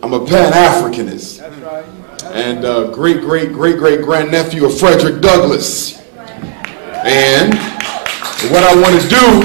I'm a Pan-Africanist. That's right. And great-great-great-great-grandnephew of Frederick Douglass. And what I want to do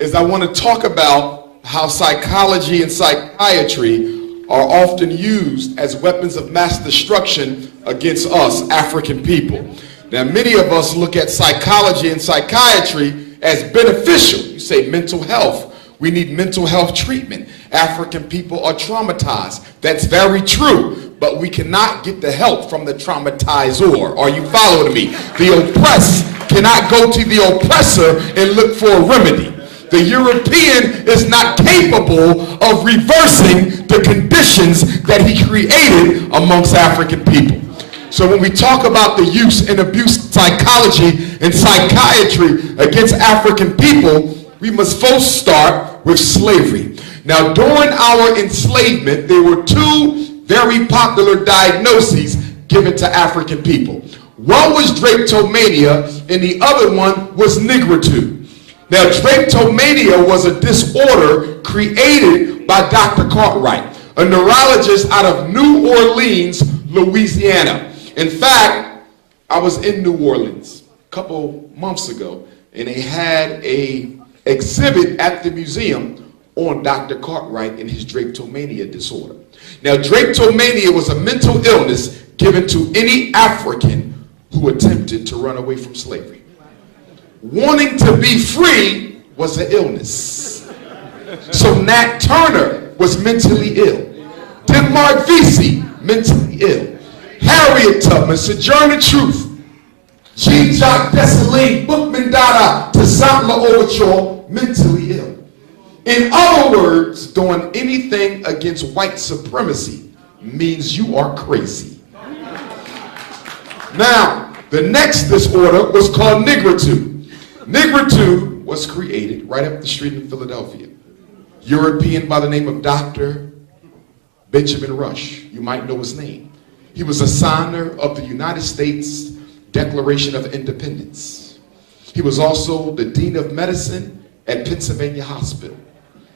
is I want to talk about how psychology and psychiatry are often used as weapons of mass destruction against us, African people. Now, many of us look at psychology and psychiatry as beneficial. You say mental health. We need mental health treatment. African people are traumatized. That's very true, but we cannot get the help from the traumatizer. Are you following me? The oppressed cannot go to the oppressor and look for a remedy. The European is not capable of reversing the conditions that he created amongst African people. So when we talk about the use and abuse of psychology and psychiatry against African people, we must first start with slavery. Now, during our enslavement, there were two very popular diagnoses given to African people. One was drapetomania, and the other one was nigritude. Now, drapetomania was a disorder created by Dr. Cartwright, a neurologist out of New Orleans, Louisiana. In fact, I was in New Orleans a couple months ago, and they had an exhibit at the museum on Dr. Cartwright and his drapetomania disorder. Now, drapetomania was a mental illness given to any African who attempted to run away from slavery. Wanting to be free was an illness. So Nat Turner was mentally ill. Denmark Vesey, mentally ill. Harriet Tubman, Sojourner Truth, Jean-Jacques Dessalines, Bookman Dada, Toussaint L'Ouverture, mentally ill. In other words, doing anything against white supremacy means you are crazy. Now, the next disorder was called nigritude. Nigritude was created right up the street in Philadelphia. European by the name of Dr. Benjamin Rush. You might know his name. He was a signer of the United States Declaration of Independence. He was also the Dean of Medicine at Pennsylvania Hospital.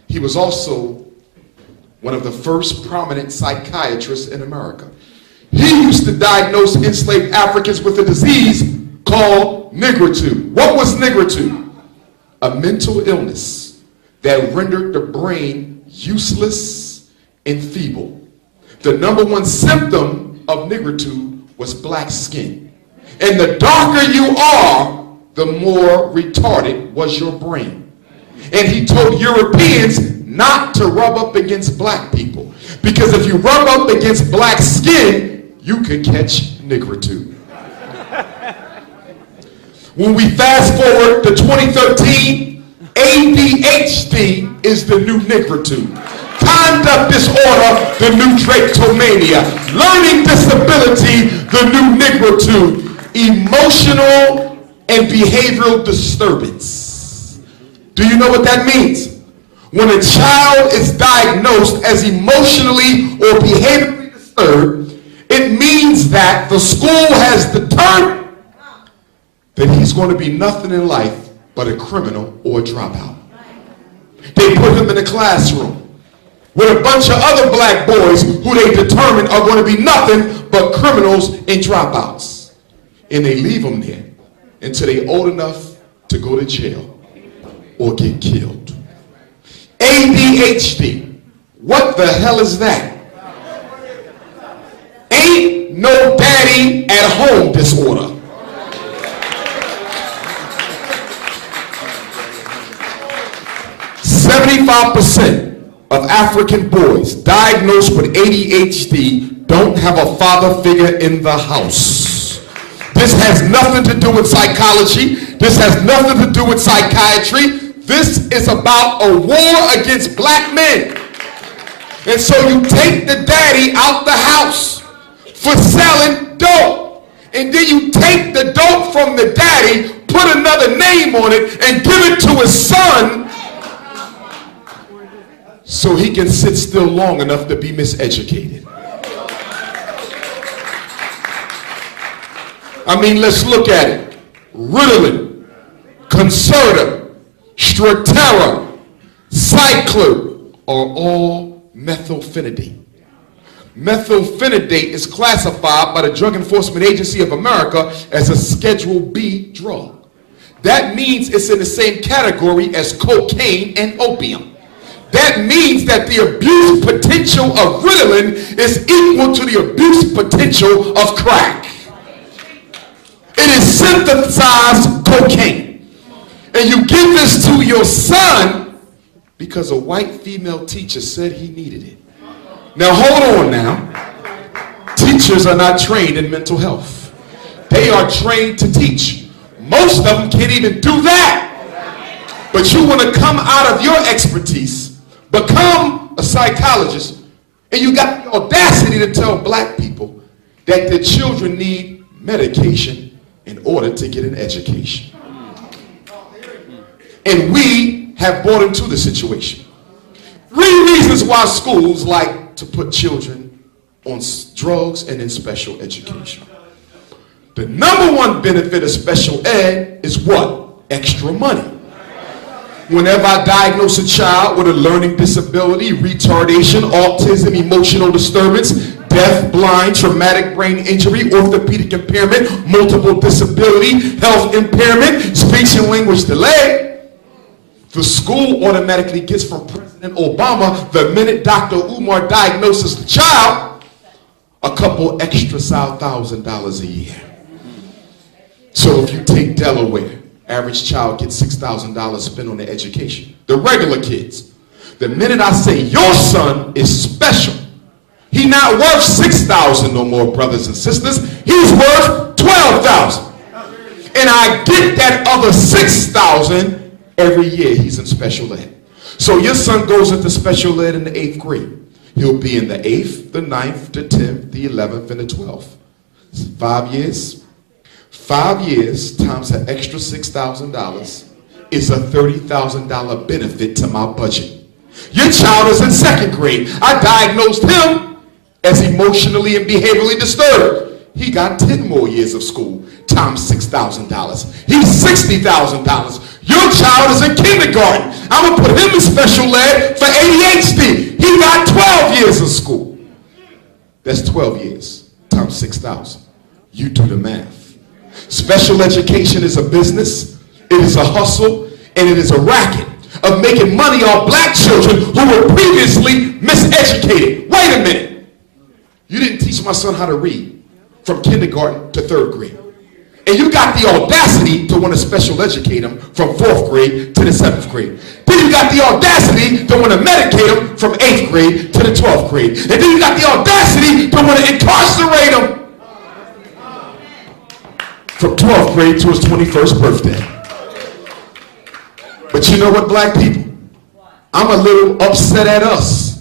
He was also one of the first prominent psychiatrists in America. He used to diagnose enslaved Africans with a disease called nigritude. What was nigritude? A mental illness that rendered the brain useless and feeble. The number one symptom of nigritude was black skin. And the darker you are, the more retarded was your brain. And he told Europeans not to rub up against black people, because if you rub up against black skin, you could catch nigritude. When we fast forward to 2013, ADHD is the new nigritude. Conduct disorder, the new drapetomania. Learning disability, the new nigritude. Emotional and behavioral disturbance. Do you know what that means? When a child is diagnosed as emotionally or behaviorally disturbed, it means that the school has determined that he's going to be nothing in life but a criminal or a dropout. They put him in a classroom with a bunch of other black boys who they determine are going to be nothing but criminals and dropouts. And they leave them there until they're old enough to go to jail or get killed. ADHD. What the hell is that? Ain't no daddy at home disorder. %75 of African boys diagnosed with ADHD don't have a father figure in the house. This has nothing to do with psychology. This has nothing to do with psychiatry. This is about a war against black men. And so you take the daddy out the house for selling dope. And then you take the dope from the daddy, put another name on it, and give it to his son so he can sit still long enough to be miseducated. I mean, let's look at it. Ritalin, Concerta, Strattera, Cyclone are all methylphenidate. Methylphenidate is classified by the Drug Enforcement Agency of America as a Schedule B drug. That means it's in the same category as cocaine and opium. That means that the abuse potential of Ritalin is equal to the abuse potential of crack. It is synthesized cocaine. And you give this to your son because a white female teacher said he needed it. Now hold on now. Teachers are not trained in mental health. They are trained to teach. Most of them can't even do that. But you want to come out of your expertise, become a psychologist, and you got the audacity to tell black people that their children need medication in order to get an education. And we have bought into the situation. 3 reasons why schools like to put children on drugs and in special education. The number one benefit of special ed is what? Extra money. Whenever I diagnose a child with a learning disability, retardation, autism, emotional disturbance, deaf, blind, traumatic brain injury, orthopedic impairment, multiple disability, health impairment, speech and language delay, the school automatically gets from President Obama, the minute Dr. Umar diagnoses the child, a couple extra $1,000 a year. So if you take Delaware, average child gets $6,000 spent on their education. The regular kids, the minute I say your son is special, he's not worth $6,000 no more, brothers and sisters. He's worth $12,000. And I get that other $6,000 every year he's in special ed. So your son goes into special ed in the 8th grade. He'll be in the 8th, the 9th, the 10th, the 11th, and the 12th. 5 years. 5 years times an extra $6,000 is a $30,000 benefit to my budget. Your child is in 2nd grade. I diagnosed him as emotionally and behaviorally disturbed. He got 10 more years of school times $6,000. He's $60,000. Your child is in kindergarten. I'm going to put him in special ed for ADHD. He got 12 years of school. That's 12 years times 6,000. You do the math. Special education is a business, it is a hustle, and it is a racket of making money off black children who were previously miseducated. Wait a minute. You didn't teach my son how to read from kindergarten to 3rd grade. And you got the audacity to want to special educate him from 4th grade to the 7th grade. Then you got the audacity to want to medicate him from 8th grade to the 12th grade. And then you got the audacity to want to incarcerate him from 12th grade to his 21st birthday. But you know what, black people? I'm a little upset at us.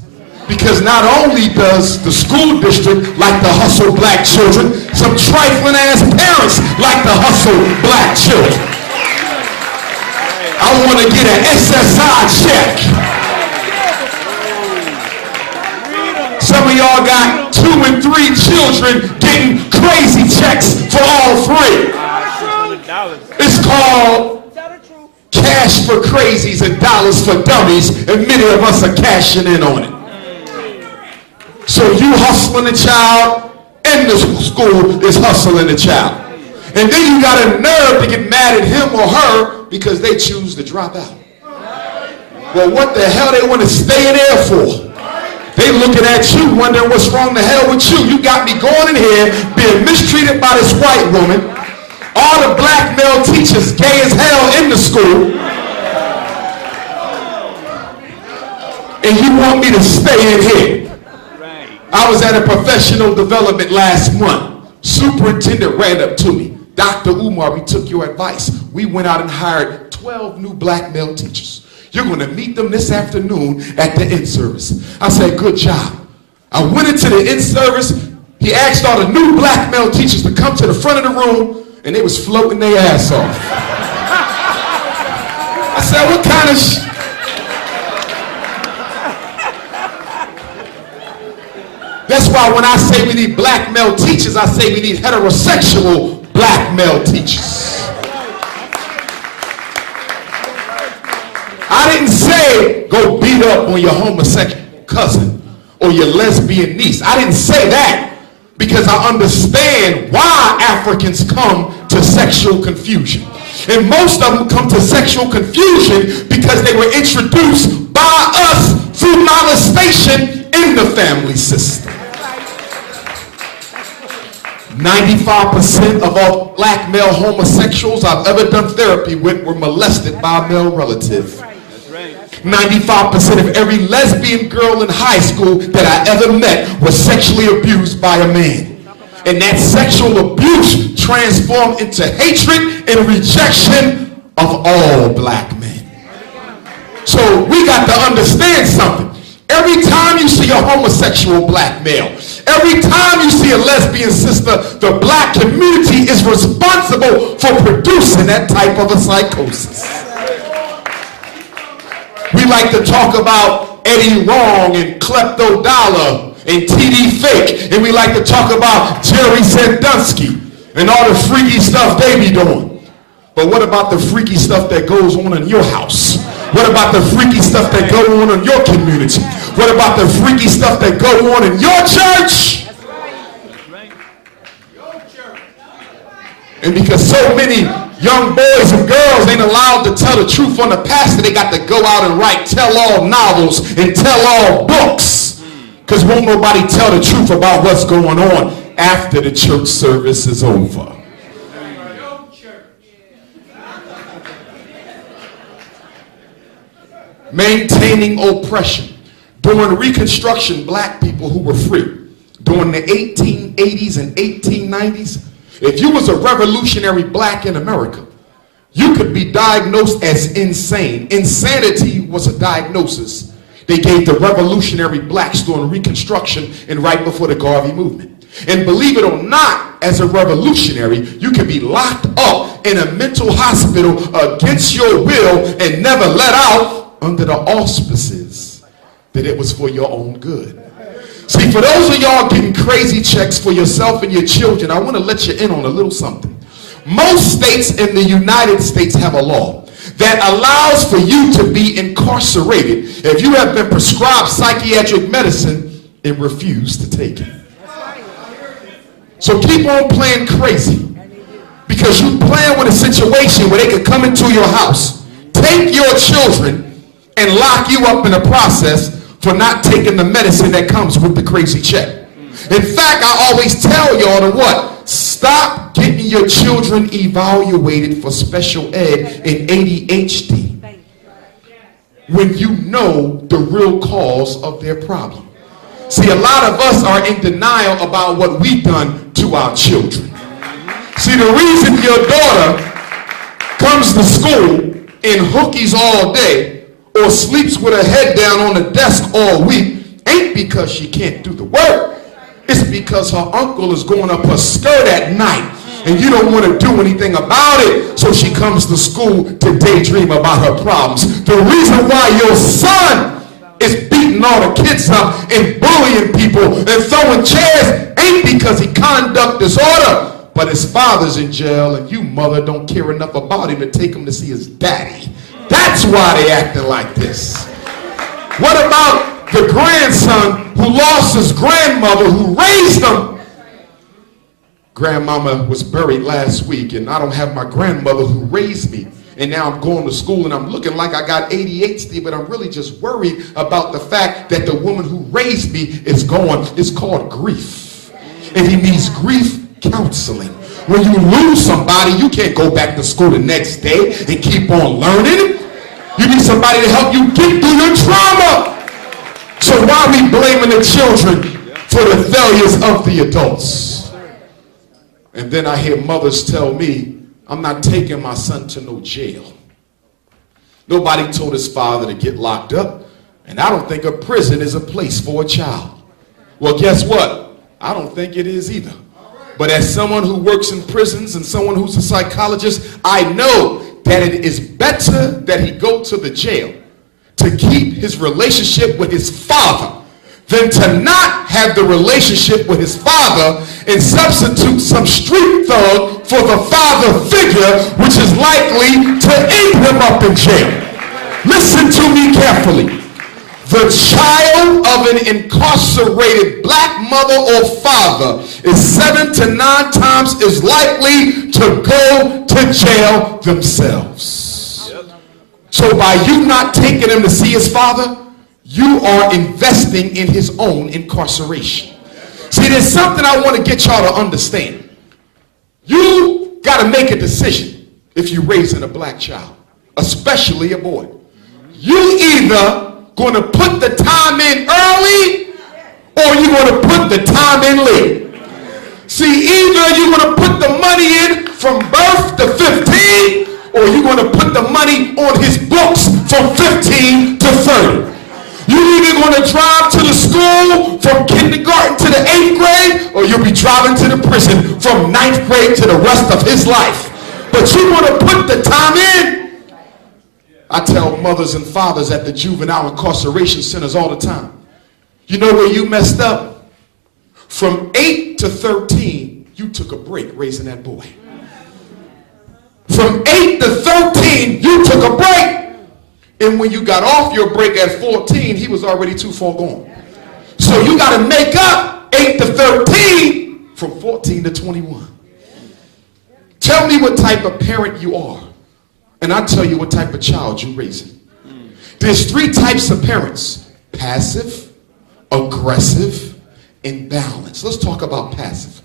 Because not only does the school district like to hustle black children, some trifling ass parents like to hustle black children. I want to get an SSI check. Some of y'all got 2 and 3 children getting crazy checks for all 3. It's called cash for crazies and dollars for dummies, and many of us are cashing in on it. So you hustling a child, and the school is hustling a child. And then you got a nerve to get mad at him or her because they choose to drop out. Well, what the hell they want to stay in there for? They looking at you wondering what's wrong the hell with you. You got me going in here being mistreated by this white woman. All the black male teachers gay as hell in the school. And you want me to stay in here. I was at a professional development last month. Superintendent ran up to me. Dr. Umar, we took your advice. We went out and hired 12 new black male teachers. You're going to meet them this afternoon at the in-service. I said, good job. I went into the in-service. He asked all the new black male teachers to come to the front of the room, and they was floating their ass off. I said, what kind of That's why when I say we need black male teachers, I say we need heterosexual black male teachers. I didn't say go beat up on your homosexual cousin or or your lesbian niece. I didn't say that because I understand why Africans come to sexual confusion. And most of them come to sexual confusion because they were introduced by us through molestation in the family system. 95% of all black male homosexuals I've ever done therapy with were molested by a male relative. 95% of every lesbian girl in high school that I ever met was sexually abused by a man. And that sexual abuse transformed into hatred and rejection of all black men. So we got to understand something. Every time you see a homosexual black male, every time you see a lesbian sister, the black community is responsible for producing that type of a psychosis. We like to talk about Eddie Wrong and Klepto Dollar and TD Fake, and we like to talk about Jerry Sandusky and all the freaky stuff they be doing. But what about the freaky stuff that goes on in your house? What about the freaky stuff that go on in your community? What about the freaky stuff that go on in your church? And because so many young boys and girls ain't allowed to tell the truth on the pastor, they got to go out and write tell-all novels and tell-all books. Because won't nobody tell the truth about what's going on after the church service is over. Maintaining oppression. During Reconstruction, black people who were free, during the 1880s and 1890s, if you was a revolutionary black in America, you could be diagnosed as insane. Insanity was a diagnosis they gave the revolutionary blacks during Reconstruction and right before the Garvey movement. And believe it or not, as a revolutionary, you could be locked up in a mental hospital against your will and never let out under the auspices that it was for your own good. See, for those of y'all getting crazy checks for yourself and your children, I want to let you in on a little something. Most states in the United States have a law that allows for you to be incarcerated if you have been prescribed psychiatric medicine and refuse to take it. So keep on playing crazy because you playing with a situation where they could come into your house, take your children, and lock you up in the process for not taking the medicine that comes with the crazy check. In fact, I always tell y'all to what? Stop getting your children evaluated for special ed and ADHD when you know the real cause of their problem. See, a lot of us are in denial about what we've done to our children. See, the reason your daughter comes to school in hookies all day or sleeps with her head down on the desk all week ain't because she can't do the work. It's because her uncle is going up her skirt at night and you don't want to do anything about it, so she comes to school to daydream about her problems. The reason why your son is beating all the kids up and bullying people and throwing chairs ain't because he conduct disorder, but his father's in jail and you, mother, don't care enough about him to take him to see his daddy. That's why they acting like this. What about the grandson who lost his grandmother who raised him? Grandmama was buried last week and I don't have my grandmother who raised me. And now I'm going to school and I'm looking like I got ADHD, but I'm really just worried about the fact that the woman who raised me is gone. It's called grief. And he needs grief counseling. When you lose somebody, you can't go back to school the next day and keep on learning. You need somebody to help you get through your trauma. So why are we blaming the children for the failures of the adults? And then I hear mothers tell me, I'm not taking my son to no jail. Nobody told his father to get locked up, and I don't think a prison is a place for a child. Well, guess what? I don't think it is either. But as someone who works in prisons and someone who's a psychologist, I know that it is better that he go to the jail to keep his relationship with his father than to not have the relationship with his father and substitute some street thug for the father figure, which is likely to end him up in jail. Listen to me carefully. The child of an incarcerated black mother or father is 7 to 9 times as likely to go to jail themselves. So by you not taking him to see his father, you are investing in his own incarceration. See, there's something I want to get y'all to understand. You got to make a decision if you're raising a black child, especially a boy. You either going to put the time in early or you're going to put the time in late. See, either you're going to put the money in from birth to 15 or you're going to put the money on his books from 15 to 30. You're either going to drive to the school from kindergarten to the 8th grade or you'll be driving to the prison from 9th grade to the rest of his life. But you're going to put the time in. I tell mothers and fathers at the juvenile incarceration centers all the time, you know where you messed up? From 8 to 13, you took a break raising that boy. From 8 to 13, you took a break. And when you got off your break at 14, he was already too far gone. So you got to make up 8 to 13 from 14 to 21. Tell me what type of parent you are, and I'll tell you what type of child you're raising. There's 3 types of parents: passive, aggressive, and balanced. Let's talk about passive.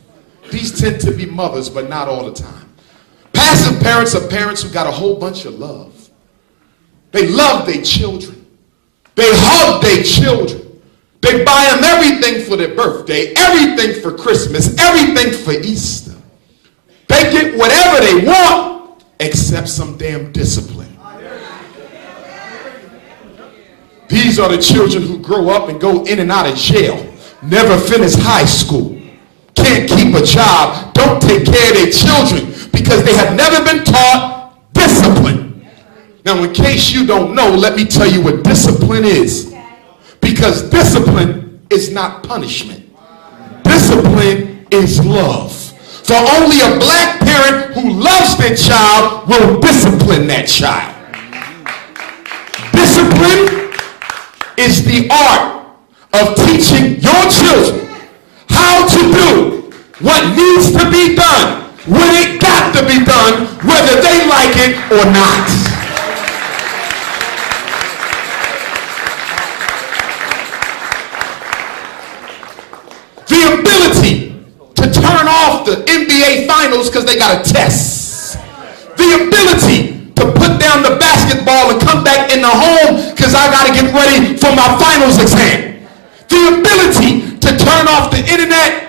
These tend to be mothers, but not all the time. Passive parents are parents who got a whole bunch of love. They love their children. They hug their children. They buy them everything for their birthday, everything for Christmas, everything for Easter. They get whatever they want except some damn discipline. These are the children who grow up and go in and out of jail, never finish high school, can't keep a job, don't take care of their children because they have never been taught discipline. Now, in case you don't know, let me tell you what discipline is. Because discipline is not punishment. Discipline is love. For only a black parent who loves their child will discipline that child. Discipline is the art of teaching your children how to do what needs to be done when it got to be done, whether they like it or not. The ability to turn off the NBA finals because they got a test. The ability to put down the basketball and come back in the home because I got to get ready for my finals exam. The ability to turn off the internet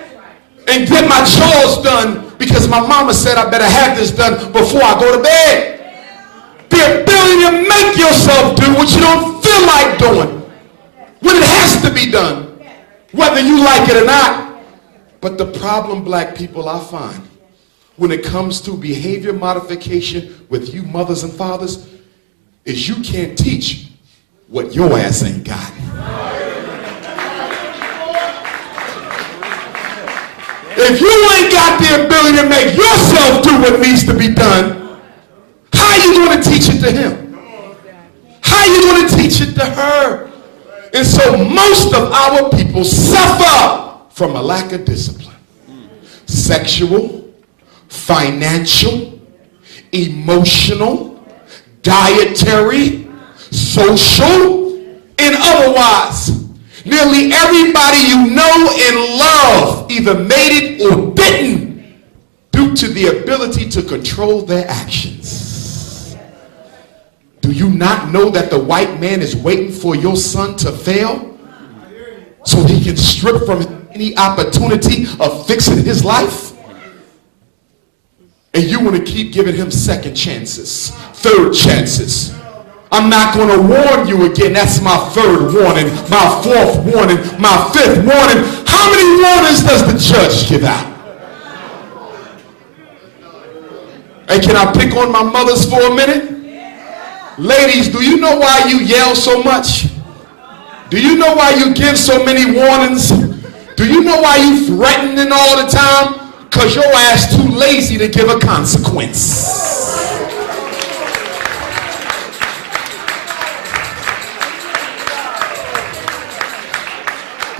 and get my chores done because my mama said I better have this done before I go to bed. The ability to make yourself do what you don't feel like doing when it has to be done, whether you like it or not. But the problem, black people, I find when it comes to behavior modification with you mothers and fathers is you can't teach what your ass ain't got. If you ain't got the ability to make yourself do what needs to be done, how you going to teach it to him? How you going to teach it to her? And so most of our people suffer from a lack of discipline. Sexual, financial, emotional, dietary, social, and otherwise. Nearly everybody you know and love either made it or didn't due to the ability to control their actions. Do you not know that the white man is waiting for your son to fail so he can strip from any opportunity of fixing his life? And you want to keep giving him second chances, third chances. I'm not going to warn you again. That's my third warning, my fourth warning, my fifth warning. How many warnings does the judge give out? Hey, can I pick on my mothers for a minute? Ladies, do you know why you yell so much? Do you know why you give so many warnings? Do you know why you threatening all the time? Because your ass too lazy to give a consequence.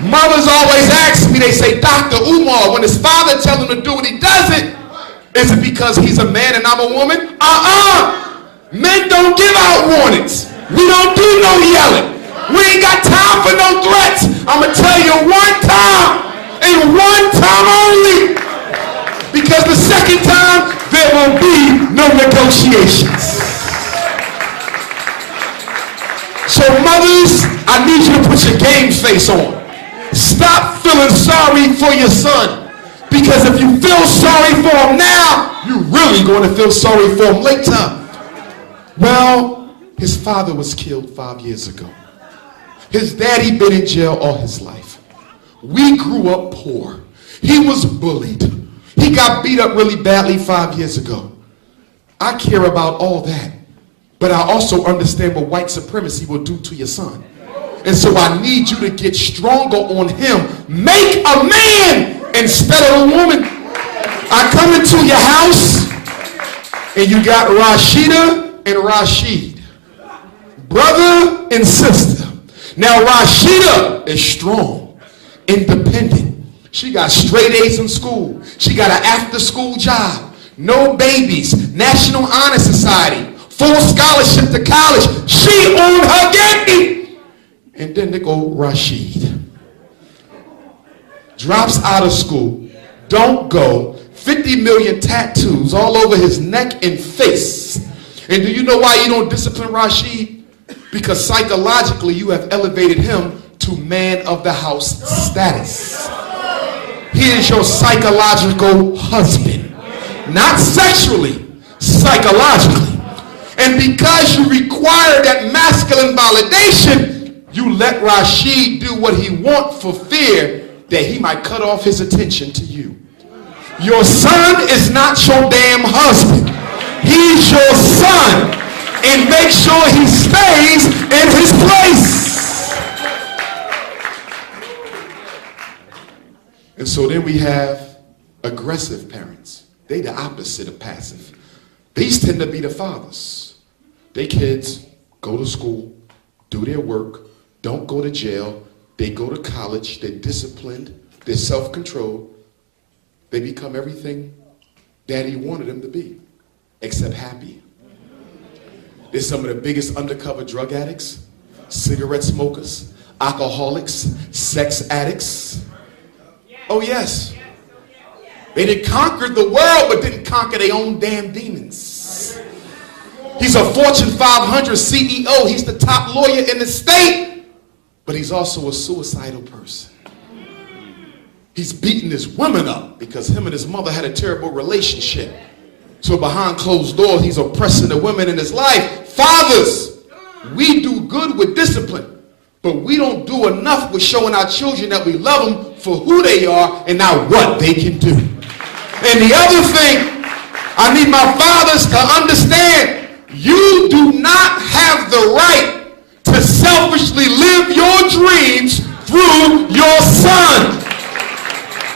Mothers always ask me, they say, Dr. Umar, when his father tells him to do it, he does it. Is it because he's a man and I'm a woman? Men don't give out warnings. We don't do no yelling. We ain't got time for no threats. I'm going to tell you one time and one time only. Because the second time, there will be no negotiations. So mothers, I need you to put your game face on. Stop feeling sorry for your son. Because if you feel sorry for him now, you're really going to feel sorry for him later. Well, his father was killed 5 years ago. His daddy been in jail all his life. We grew up poor. He was bullied. He got beat up really badly 5 years ago. I care about all that. But I also understand what white supremacy will do to your son. And so I need you to get stronger on him. Make a man instead of a woman. I come into your house and you got Rashida and Rashid. Brother and sister. Now Rashida is strong, independent. She got straight A's in school. She got an after-school job. No babies. National Honor Society. Full scholarship to college. She owned her game. And then they go Rashid. Drops out of school. Don't go. 50 million tattoos all over his neck and face. And do you know why you don't discipline Rashid? Because psychologically you have elevated him to man of the house status. He is your psychological husband. Not sexually, psychologically. And because you require that masculine validation, you let Rashid do what he wants for fear that he might cut off his attention to you. Your son is not your damn husband. He's your son. And make sure he stays in his place. And so then we have aggressive parents. They the opposite of passive. These tend to be the fathers. They kids go to school, do their work, don't go to jail, they go to college, they're disciplined, they're self-controlled, they become everything daddy wanted them to be, except happy. They're some of the biggest undercover drug addicts, cigarette smokers, alcoholics, sex addicts. Oh yes. They didn't conquer the world, but didn't conquer their own damn demons. He's a Fortune 500 CEO. He's the top lawyer in the state, but he's also a suicidal person. He's beating his women up because him and his mother had a terrible relationship. So behind closed doors, he's oppressing the women in his life. Fathers, we do good with discipline, but we don't do enough with showing our children that we love them for who they are and not what they can do. And the other thing, I need my fathers to understand, you do not have the right to selfishly live your dreams through your son.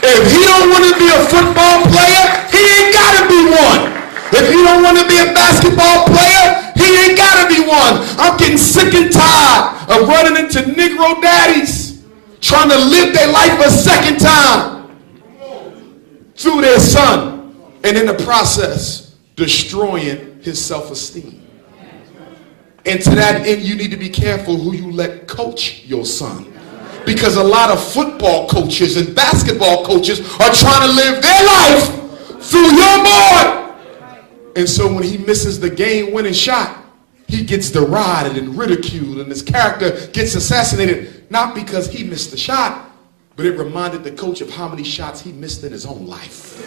If he don't want to be a football player, he ain't got to be one. If he don't want to be a basketball player, he ain't got to be one. I'm getting sick and tired of running into Negro daddies trying to live their life a second time through their son, and in the process, destroying his self-esteem. And to that end, you need to be careful who you let coach your son. Because a lot of football coaches and basketball coaches are trying to live their life through your boy. And so when he misses the game-winning shot, he gets derided and ridiculed, and his character gets assassinated, not because he missed the shot, but it reminded the coach of how many shots he missed in his own life.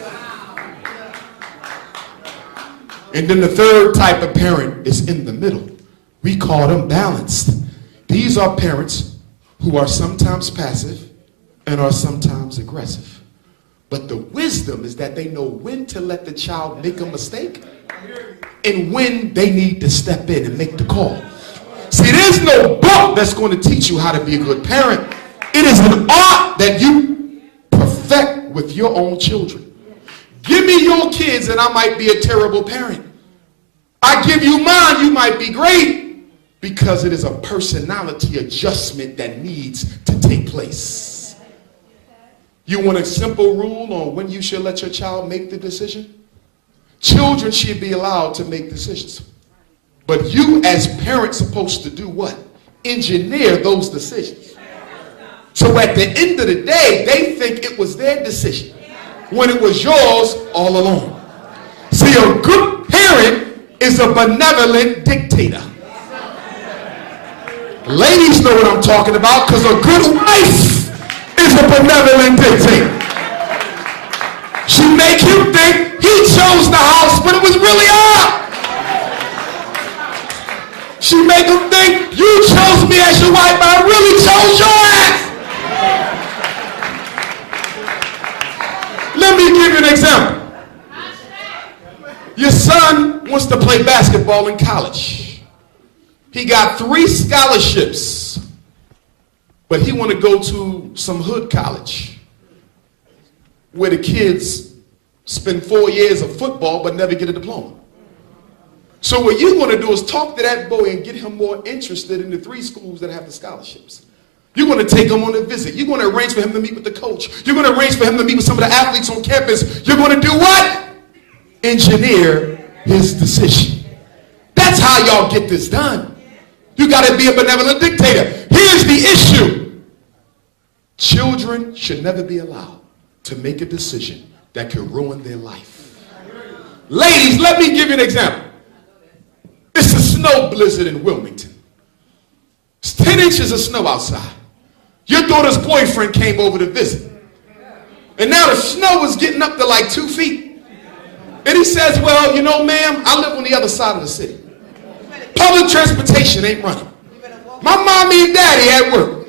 And then the third type of parent is in the middle. We call them balanced. These are parents who are sometimes passive and are sometimes aggressive. But the wisdom is that they know when to let the child make a mistake and when they need to step in and make the call. See, there's no book that's going to teach you how to be a good parent. It is an art that you perfect with your own children. Give me your kids and I might be a terrible parent. I give you mine, you might be great. Because it is a personality adjustment that needs to take place. You want a simple rule on when you should let your child make the decision? Children should be allowed to make decisions. But you as parents supposed to do what? Engineer those decisions. So at the end of the day, they think it was their decision when it was yours all along. See, a good parent is a benevolent dictator. Ladies know what I'm talking about, because a good wife is a benevolent dictator. She make you think he chose the house, but it was really her. She make him think you chose me as your wife, but I really chose your ass. Let me give you an example. Your son wants to play basketball in college. He got 3 scholarships, but he want to go to some hood college where the kids spend 4 years of football but never get a diploma. So what you want to do is talk to that boy and get him more interested in the 3 schools that have the scholarships. You're going to take him on a visit. You're going to arrange for him to meet with the coach. You're going to arrange for him to meet with some of the athletes on campus. You're going to do what? Engineer his decision. That's how y'all get this done. You got to be a benevolent dictator. Here's the issue. Children should never be allowed to make a decision that could ruin their life. Ladies, let me give you an example. It's a snow blizzard in Wilmington. It's 10 inches of snow outside. Your daughter's boyfriend came over to visit. And now the snow is getting up to like 2 feet. And he says, well, you know, ma'am, I live on the other side of the city. Public transportation ain't running. My mommy and daddy at work.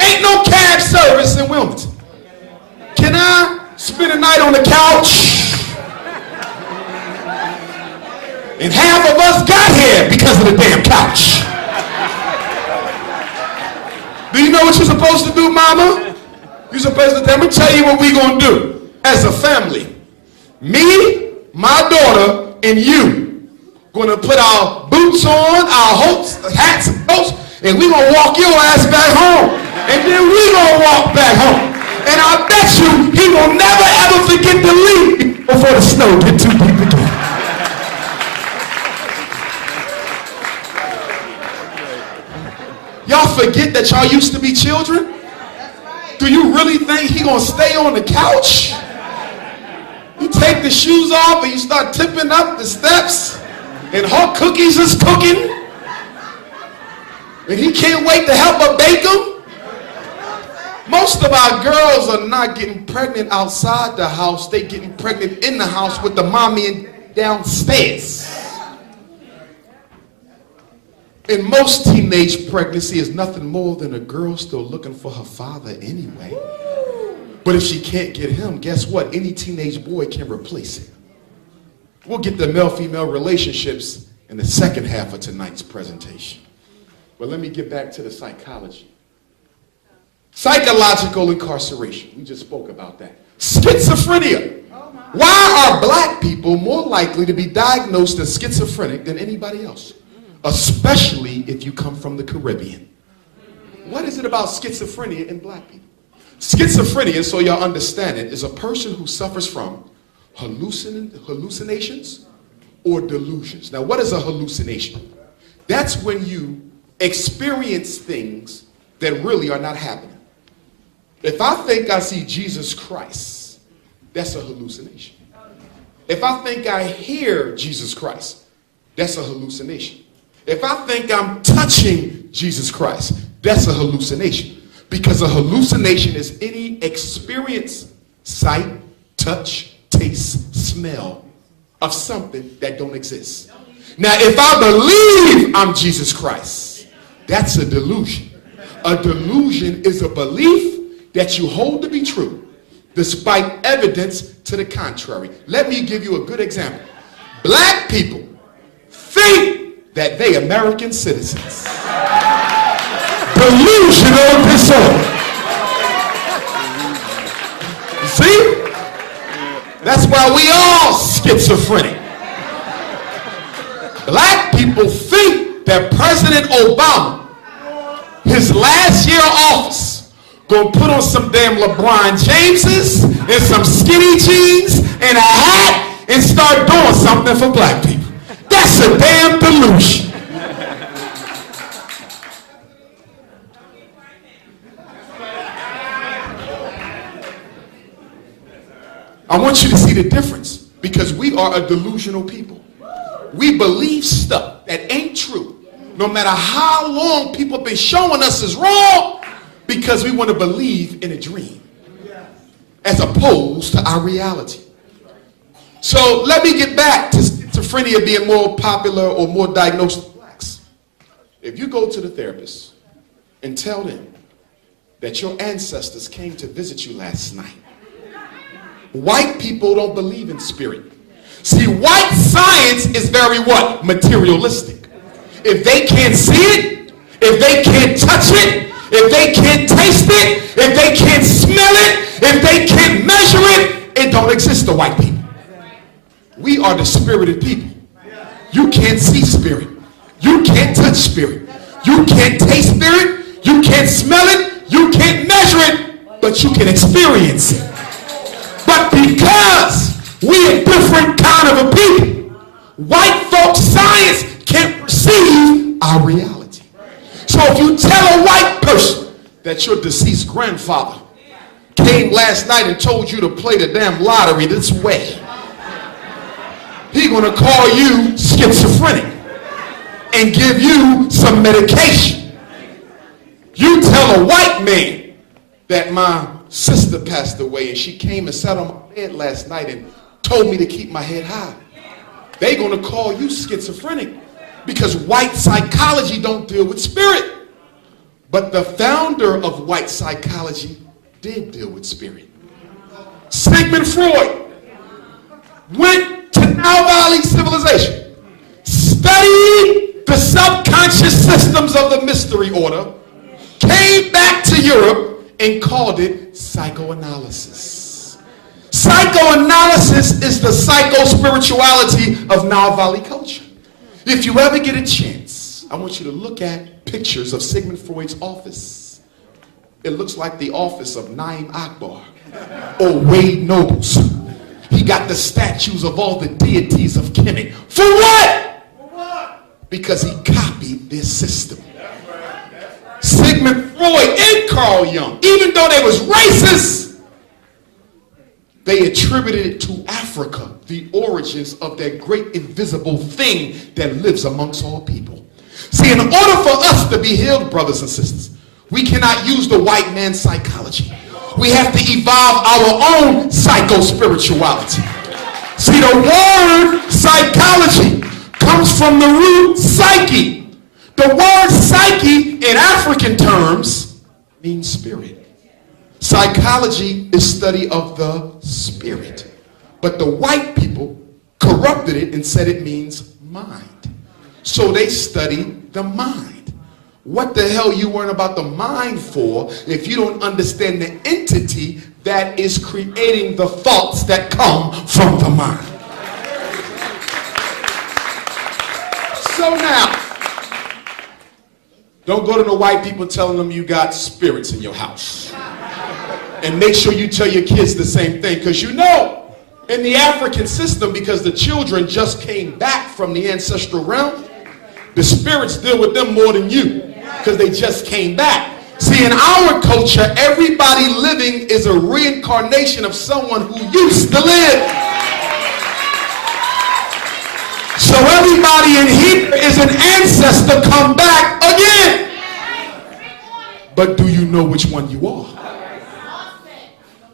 Ain't no cab service in Wilmington. Can I spend a night on the couch? And half of us got here because of the damn couch. Do you know what you're supposed to do, mama? You're supposed to, let me tell you what we're going to do as a family. Me, my daughter, and you going to put our boots on, our hats and coats, and we're going to walk your ass back home. And then we're going to walk back home. And I bet you he will never ever forget to leave before the snow get too deep again. Y'all forget that y'all used to be children? Do you really think he gonna stay on the couch? You take the shoes off and you start tipping up the steps and her cookies is cooking and he can't wait to help her bake them? Most of our girls are not getting pregnant outside the house. They getting pregnant in the house with the mommy downstairs. And most teenage pregnancy is nothing more than a girl still looking for her father anyway. But if she can't get him, guess what? Any teenage boy can replace it. We'll get the male-female relationships in the second half of tonight's presentation. But let me get back to the psychology. Psychological incarceration. We just spoke about that. Schizophrenia. Why are black people more likely to be diagnosed as schizophrenic than anybody else? Especially if you come from the Caribbean. What is it about schizophrenia in black people? Schizophrenia, so y'all understand it, is a person who suffers from hallucinations or delusions. Now, what is a hallucination? That's when you experience things that really are not happening. If I think I see Jesus Christ, that's a hallucination. If I think I hear Jesus Christ, that's a hallucination. If I think I'm touching Jesus Christ, that's a hallucination. Because a hallucination is any experience, sight, touch, taste, smell of something that don't exist. Now, if I believe I'm Jesus Christ, that's a delusion. A delusion is a belief that you hold to be true, despite evidence to the contrary. Let me give you a good example. Black people think that they American citizens. Delusional disorder. You see? That's why we all schizophrenic. Black people think that President Obama, his last year of office, gonna put on some damn LeBron Jameses and some skinny jeans and a hat and start doing something for black people. That's a damn delusion. I want you to see the difference, because we are a delusional people. We believe stuff that ain't true, no matter how long people have been showing us is wrong, because we want to believe in a dream as opposed to our reality. So let me get back to schizophrenia being more popular or more diagnosed with blacks. If you go to the therapist and tell them that your ancestors came to visit you last night, white people don't believe in spirit. See, white science is very what? Materialistic. If they can't see it, if they can't touch it, if they can't taste it, if they can't smell it, if they can't measure it, it don't exist to white people. We are the spirited people. You can't see spirit. You can't touch spirit. You can't taste spirit. You can't smell it. You can't measure it, but you can experience it. But because we're a different kind of a people, white folks' science can't perceive our reality. So if you tell a white person that your deceased grandfather came last night and told you to play the damn lottery this way, he's gonna call you schizophrenic and give you some medication. You tell a white man that my sister passed away and she came and sat on my bed last night and told me to keep my head high, they're gonna call you schizophrenic, because white psychology don't deal with spirit. But the founder of white psychology did deal with spirit. Sigmund Freud went to Nile Valley civilization, studied the subconscious systems of the mystery order, came back to Europe and called it psychoanalysis. Psychoanalysis is the psycho-spirituality of Nile Valley culture. If you ever get a chance, I want you to look at pictures of Sigmund Freud's office. It looks like the office of Naim Akbar or Wade Nobles. He got the statues of all the deities of Kemet. For what? Because he copied their system. Sigmund Freud and Carl Jung, even though they was racist, they attributed it to Africa, the origins of that great invisible thing that lives amongst all people. See, in order for us to be healed, brothers and sisters, we cannot use the white man's psychology. We have to evolve our own psycho-spirituality. See, the word psychology comes from the root psyche. The word psyche in African terms means spirit. Psychology is study of the spirit. But the white people corrupted it and said it means mind. So they study the mind. What the hell you worrying about the mind for if you don't understand the entity that is creating the thoughts that come from the mind? So now, don't go to the white people telling them you got spirits in your house. And make sure you tell your kids the same thing, because you know, in the African system, because the children just came back from the ancestral realm, the spirits deal with them more than you, because they just came back. See, in our culture, everybody living is a reincarnation of someone who used to live. So everybody in here is an ancestor come back again. But do you know which one you are?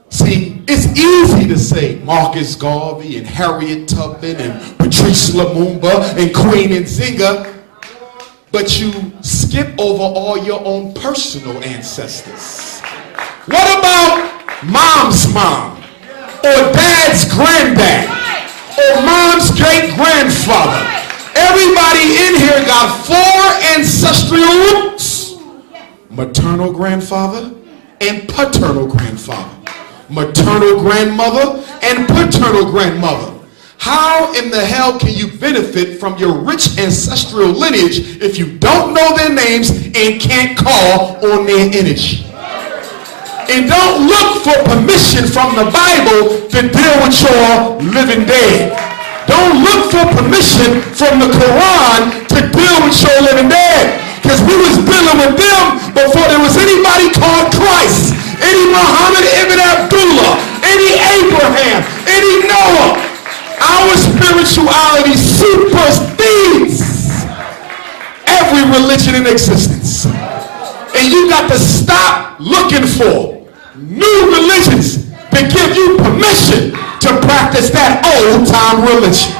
See, it's easy to say Marcus Garvey and Harriet Tubman and Patrice Lumumba and Queen Nzinga, but you skip over all your own personal ancestors. What about mom's mom, or dad's granddad, or mom's great-grandfather? Everybody in here got 4 ancestral roots: maternal grandfather and paternal grandfather, maternal grandmother and paternal grandmother. How in the hell can you benefit from your rich ancestral lineage if you don't know their names and can't call on their energy? And don't look for permission from the Bible to deal with your living dead. Don't look for permission from the Quran to deal with your living dead. Because we was dealing with them before there was anybody called Christ, any Muhammad ibn Abdullah, any Abraham, any Noah. Our spirituality supersedes every religion in existence. And you got to stop looking for new religions to give you permission to practice that old-time religion.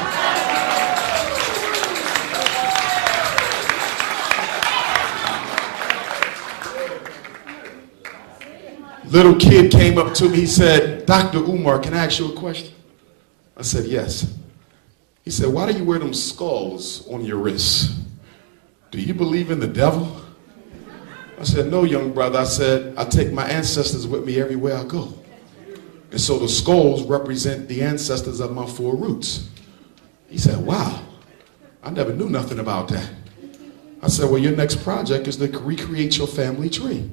Little kid came up to me, he said, Dr. Umar, can I ask you a question? I said, yes. He said, why do you wear them skulls on your wrists? Do you believe in the devil? I said, no, young brother. I said, I take my ancestors with me everywhere I go. And so the skulls represent the ancestors of my four roots. He said, wow, I never knew nothing about that. I said, well, your next project is to recreate your family tree.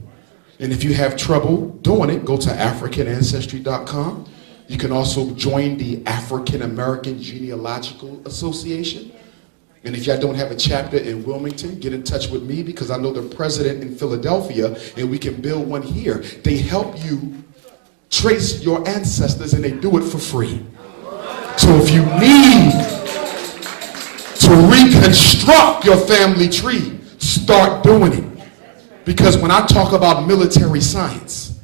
And if you have trouble doing it, go to AfricanAncestry.com. You can also join the African American Genealogical Association. And if y'all don't have a chapter in Wilmington, get in touch with me because I know the president in Philadelphia and we can build one here. They help you trace your ancestors and they do it for free. So if you need to reconstruct your family tree, start doing it. Because when I talk about military science,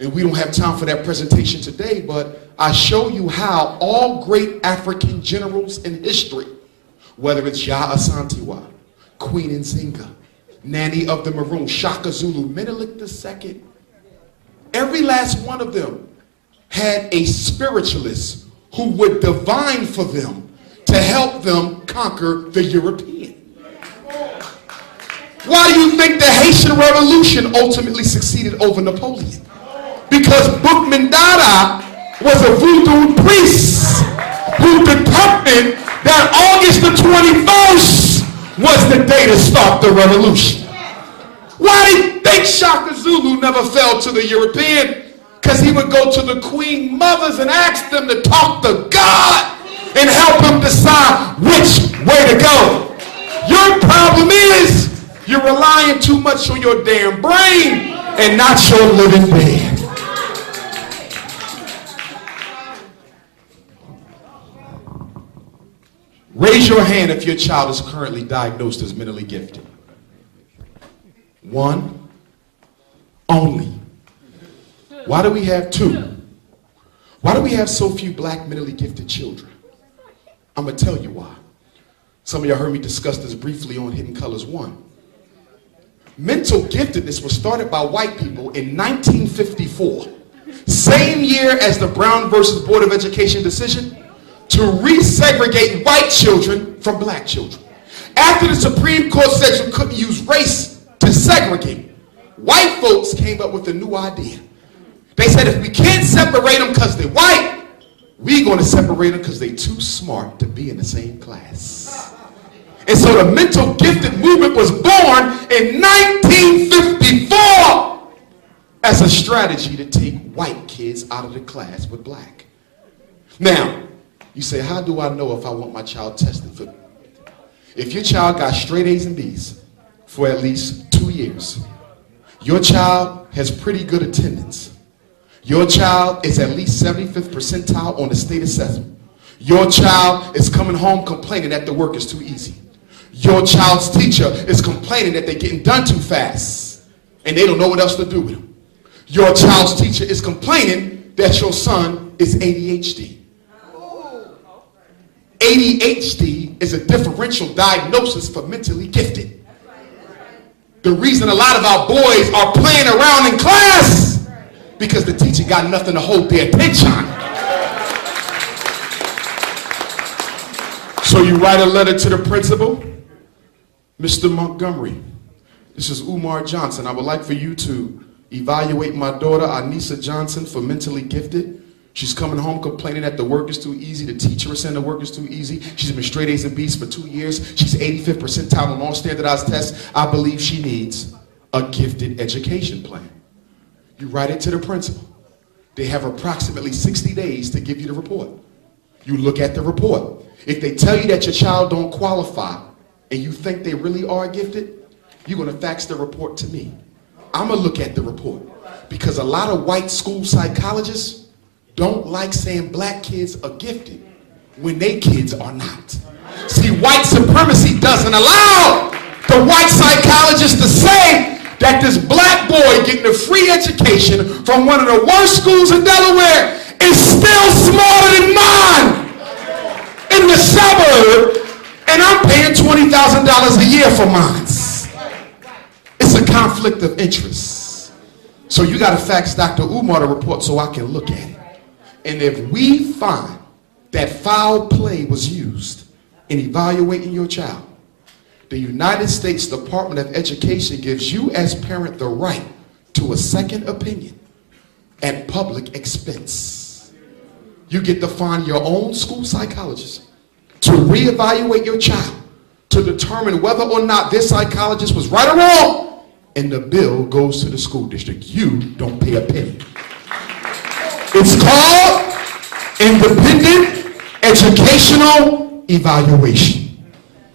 and we don't have time for that presentation today, but I show you how all great African generals in history, whether it's Jah Asantewaa, Queen Nzinga, Nanny of the Maroon, Shaka Zulu, Menelik II, every last one of them had a spiritualist who would divine for them to help them conquer the European. Why do you think the Haitian Revolution ultimately succeeded over Napoleon? Because Boukman Dada was a voodoo priest who determined that August the 21st was the day to start the revolution. Why do you think Shaka Zulu never fell to the European? Because he would go to the queen mothers and ask them to talk to God and help him decide which way to go. Your problem is you're relying too much on your damn brain and not your living dead. Raise your hand if your child is currently diagnosed as mentally gifted. One. Only. Why do we have two? Why do we have so few black mentally gifted children? I'm going to tell you why. Some of y'all heard me discuss this briefly on Hidden Colors 1. Mental giftedness was started by white people in 1954, same year as the Brown versus Board of Education decision, to resegregate white children from black children. After the Supreme Court said you couldn't use race to segregate, white folks came up with a new idea. They said if we can't separate them because they're white, we're going to separate them because they're too smart to be in the same class. And so the mental gifted movement was born in 1954 as a strategy to take white kids out of the class with black. Now, you say, how do I know if I want my child tested for? If your child got straight A's and B's for at least 2 years, your child has pretty good attendance. Your child is at least 75th percentile on the state assessment. Your child is coming home complaining that the work is too easy. Your child's teacher is complaining that they're getting done too fast and they don't know what else to do with them. Your child's teacher is complaining that your son is ADHD. ADHD is a differential diagnosis for mentally gifted. The reason a lot of our boys are playing around in class because the teacher got nothing to hold their attention. So you write a letter to the principal. Mr. Montgomery, this is Umar Johnson. I would like for you to evaluate my daughter, Anissa Johnson, for mentally gifted. She's coming home complaining that the work is too easy. The teacher is saying the work is too easy. She's been straight A's and B's for 2 years. She's 85th percentile on all standardized tests. I believe she needs a gifted education plan. You write it to the principal. They have approximately 60 days to give you the report. You look at the report. If they tell you that your child don't qualify and you think they really are gifted, you're going to fax the report to me. I'm going to look at the report because a lot of white school psychologists don't like saying black kids are gifted when they kids are not. See, white supremacy doesn't allow the white psychologist to say that this black boy getting a free education from one of the worst schools in Delaware is still smarter than mine in the suburb, and I'm paying $20,000 a year for mine. It's a conflict of interest. So you got to fax Dr. Umar the report so I can look at it. And if we find that foul play was used in evaluating your child, the United States Department of Education gives you as parent the right to a second opinion at public expense. You get to find your own school psychologist to reevaluate your child to determine whether or not this psychologist was right or wrong, and the bill goes to the school district. You don't pay a penny. It's called independent educational evaluation.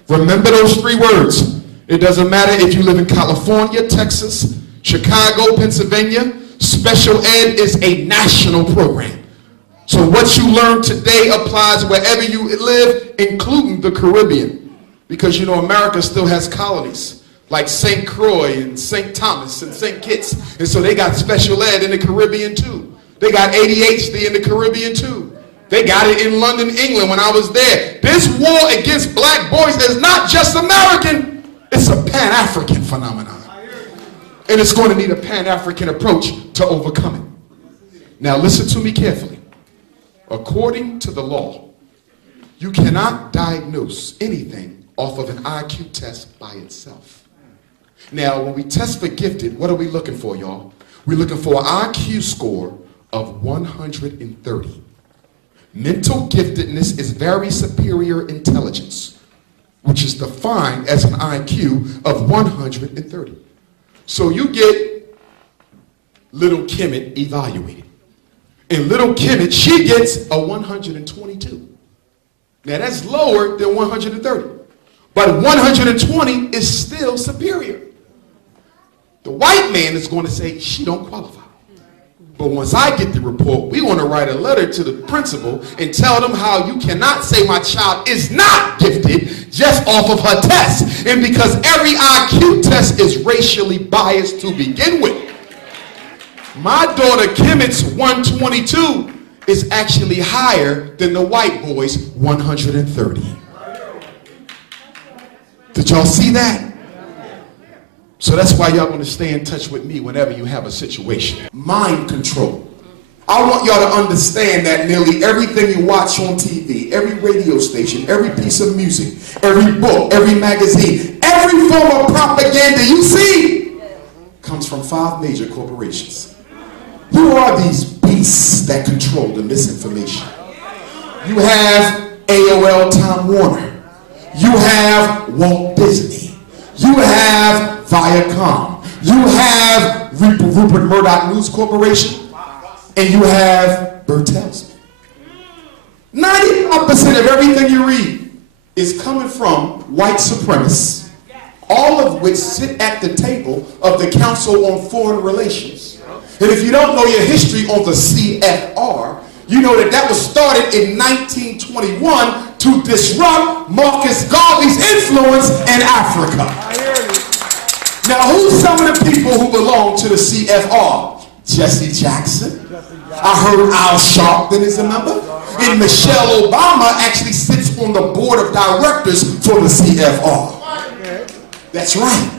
Remember those 3 words. It doesn't matter if you live in California, Texas, Chicago, Pennsylvania. Special ed is a national program. So what you learn today applies wherever you live, including the Caribbean. Because you know America still has colonies like St. Croix and St. Thomas and St. Kitts. And so they got special ed in the Caribbean too. They got ADHD in the Caribbean too. They got it in London, England when I was there. This war against black boys is not just American, it's a Pan-African phenomenon. And it's going to need a Pan-African approach to overcome it. Now listen to me carefully. According to the law, you cannot diagnose anything off of an IQ test by itself. Now, when we test for gifted, what are we looking for, y'all? We're looking for an IQ score of 130. Mental giftedness is very superior intelligence, which is defined as an IQ of 130. So you get little Kimmett evaluated. And little Kimmett, she gets a 122. Now that's lower than 130. But 120 is still superior. The white man is going to say she don't qualify. But once I get the report, we want to write a letter to the principal and tell them how you cannot say my child is not gifted just off of her test. And because every IQ test is racially biased to begin with. My daughter Kimmett's 122 is actually higher than the white boy's 130. Did y'all see that? So that's why y'all want to stay in touch with me whenever you have a situation. Mind control. I want y'all to understand that nearly everything you watch on TV, every radio station, every piece of music, every book, every magazine, every form of propaganda you see comes from 5 major corporations. Who are these beasts that control the misinformation? You have AOL Time Warner. You have Walt Disney. You have Viacom. You have Rupert Murdoch News Corporation. And you have Bertelsmann. 95% of everything you read is coming from white supremacists, all of which sit at the table of the Council on Foreign Relations. And if you don't know your history on the CFR, you know that that was started in 1921 to disrupt Marcus Garvey's influence in Africa. Now, who's some of the people who belong to the CFR? Jesse Jackson. I heard Al Sharpton is a member. And Michelle Obama actually sits on the board of directors for the CFR. That's right.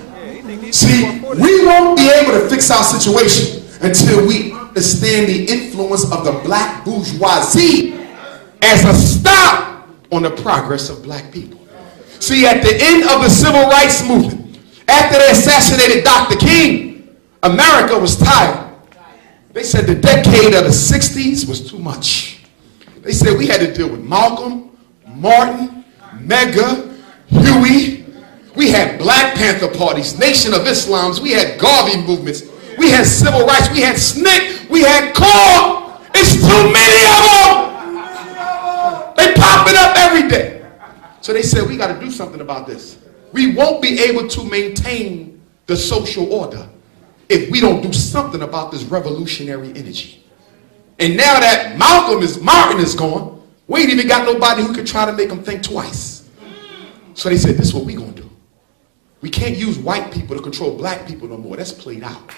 See, we won't be able to fix our situation until we understand the influence of the black bourgeoisie as a stop on the progress of black people. See, at the end of the civil rights movement, after they assassinated Dr. King, America was tired. They said the decade of the 60s was too much. They said we had to deal with Malcolm, Martin, Medgar, Huey. We had Black Panther parties, Nation of Islams. We had Garvey movements. We had civil rights. We had SNCC. We had CORE. It's too many of them. They popping up every day. So they said, we got to do something about this. We won't be able to maintain the social order if we don't do something about this revolutionary energy. And now that Martin is gone, we ain't even got nobody who could try to make them think twice. So they said, this is what we gonna do. We can't use white people to control black people no more. That's played out.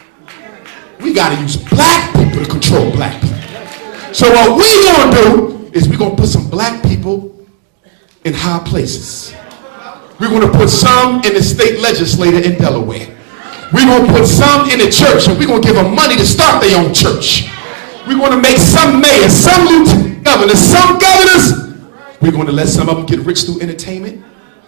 We gotta use black people to control black people. So what we gonna do is we gonna put some black people in high places. We're gonna put some in the state legislature in Delaware. We're gonna put some in the church, and we're gonna give them money to start their own church. We're going to make some mayors, some lieutenant governors, some governors. We're going to let some of them get rich through entertainment.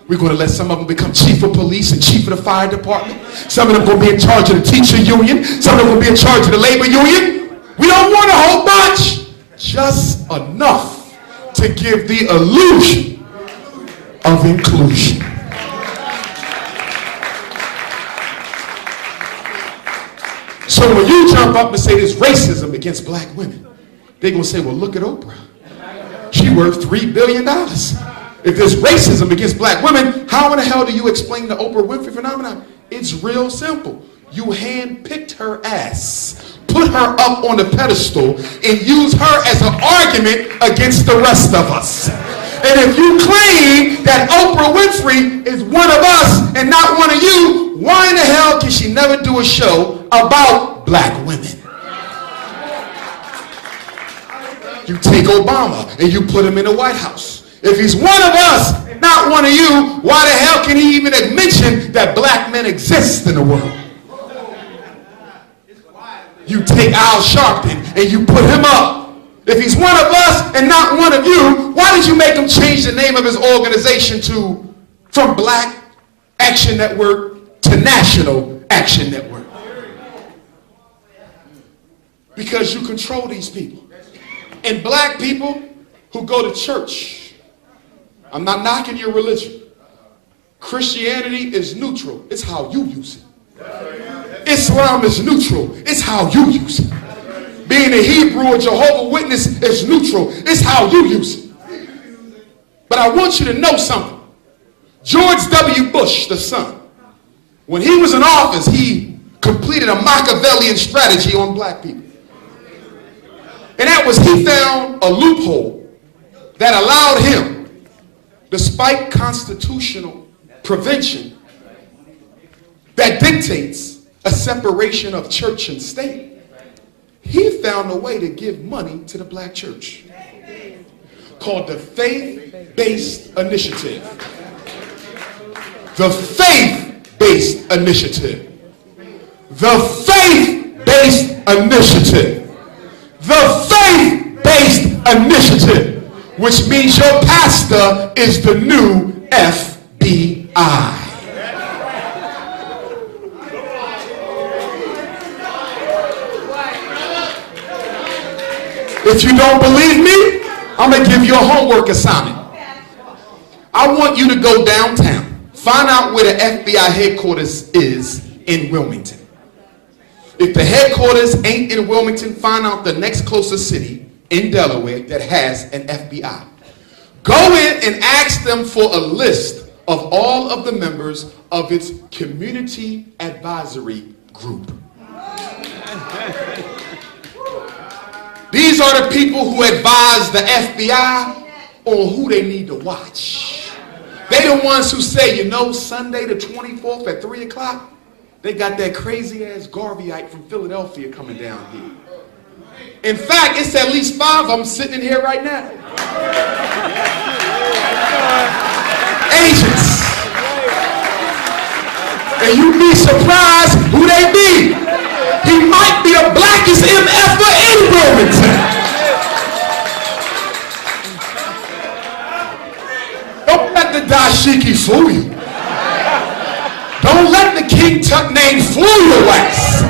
We're going to let some of them become chief of police and chief of the fire department. Some of them going to be in charge of the teacher union. Some of them going to be in charge of the labor union. We don't want a whole bunch. Just enough to give the illusion of inclusion. So when you jump up and say there's racism against black women, they're going to say, well, look at Oprah. She worth $3 billion. If there's racism against black women, how in the hell do you explain the Oprah Winfrey phenomenon? It's real simple. You handpicked her ass, put her up on the pedestal, and use her as an argument against the rest of us. And if you claim that Oprah Winfrey is one of us and not one of you, why in the hell can she never do a show about black women? You take Obama and you put him in the White House. If he's one of us, not one of you, why the hell can he even mention that black men exist in the world? You take Al Sharpton and you put him up. If he's one of us and not one of you, why did you make him change the name of his organization from Black Action Network to National Action Network? Because you control these people. And black people who go to church, I'm not knocking your religion. Christianity is neutral. It's how you use it. Islam is neutral. It's how you use it. Being a Hebrew or Jehovah's Witness is neutral. It's how you use it. But I want you to know something. George W. Bush, the son, when he was in office, he completed a Machiavellian strategy on black people. And that was, he found a loophole that allowed him, despite constitutional prevention that dictates a separation of church and state, he found a way to give money to the black church called the Faith-Based Initiative. The Faith-Based Initiative. The Faith-Based Initiative. The Faith-Based Initiative, which means your pastor is the new FBI. If you don't believe me, I'm going to give you a homework assignment. I want you to go downtown, find out where the FBI headquarters is in Wilmington. If the headquarters ain't in Wilmington, find out the next closest city in Delaware that has an FBI. Go in and ask them for a list of all of the members of its community advisory group. These are the people who advise the FBI on who they need to watch. They the ones who say, you know, Sunday the 24th at 3 o'clock, they got that crazy ass Garveyite from Philadelphia coming down here. In fact, it's at least 5 of them sitting in here right now. Agents. And you'd be surprised who they be. He might be the blackest MF'er in Wilmington. Don't let the dashiki fool you. Don't let the King Tut name fool your ass.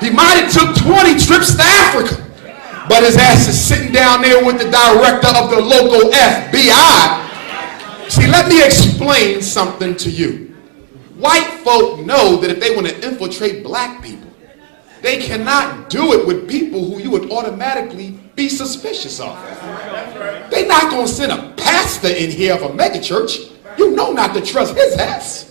He might have took 20 trips to Africa, but his ass is sitting down there with the director of the local FBI. See, let me explain something to you. White folk know that if they want to infiltrate black people, they cannot do it with people who you would automatically be suspicious of. They're not going to send a pastor in here of a megachurch. You know not to trust his ass.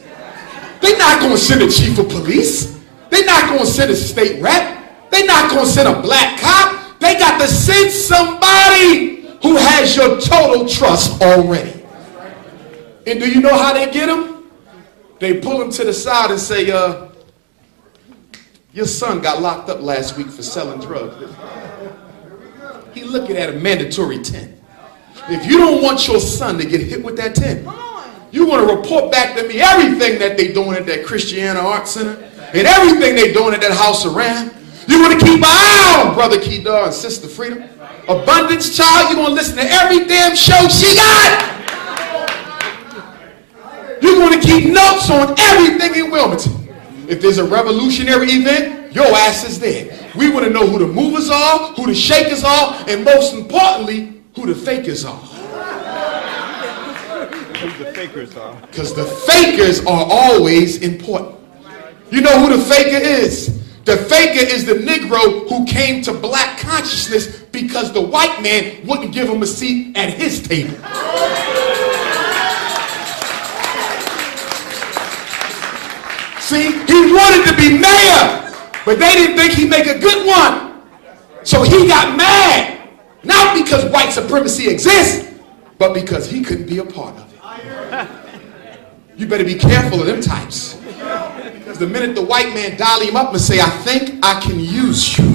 They're not going to send a chief of police. They're not going to send a state rep. They're not going to send a black cop. They got to send somebody who has your total trust already. And do you know how they get him? They pull him to the side and say, your son got locked up last week for selling drugs. He looking at a mandatory 10. If you don't want your son to get hit with that 10, you want to report back to me everything that they doing at that Christiana Art Center and everything they doing at that house around. You want to keep an eye on Brother Kedar and Sister Freedom. Abundance Child, you want to listen to every damn show she got. You're going to keep notes on everything in Wilmington. If there's a revolutionary event, your ass is there. We want to know who the movers are, who the shakers are, and most importantly, who the fakers are. Who the fakers are. Because the fakers are always important. You know who the faker is? The faker is the Negro who came to black consciousness because the white man wouldn't give him a seat at his table. See, he wanted to be mayor, but they didn't think he'd make a good one. So he got mad, not because white supremacy exists, but because he couldn't be a part of it. You better be careful of them types. Because the minute the white man dial him up and say, I think I can use you,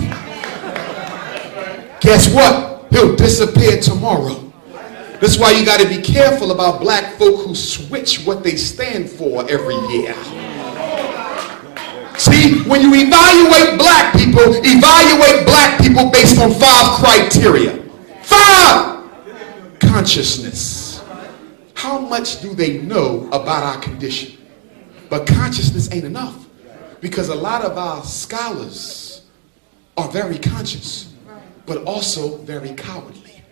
guess what? He'll disappear tomorrow. That's why you got to be careful about black folk who switch what they stand for every year. See, when you evaluate black people based on 5 criteria. 5! Consciousness. How much do they know about our condition? But consciousness ain't enough, because a lot of our scholars are very conscious, but also very cowardly.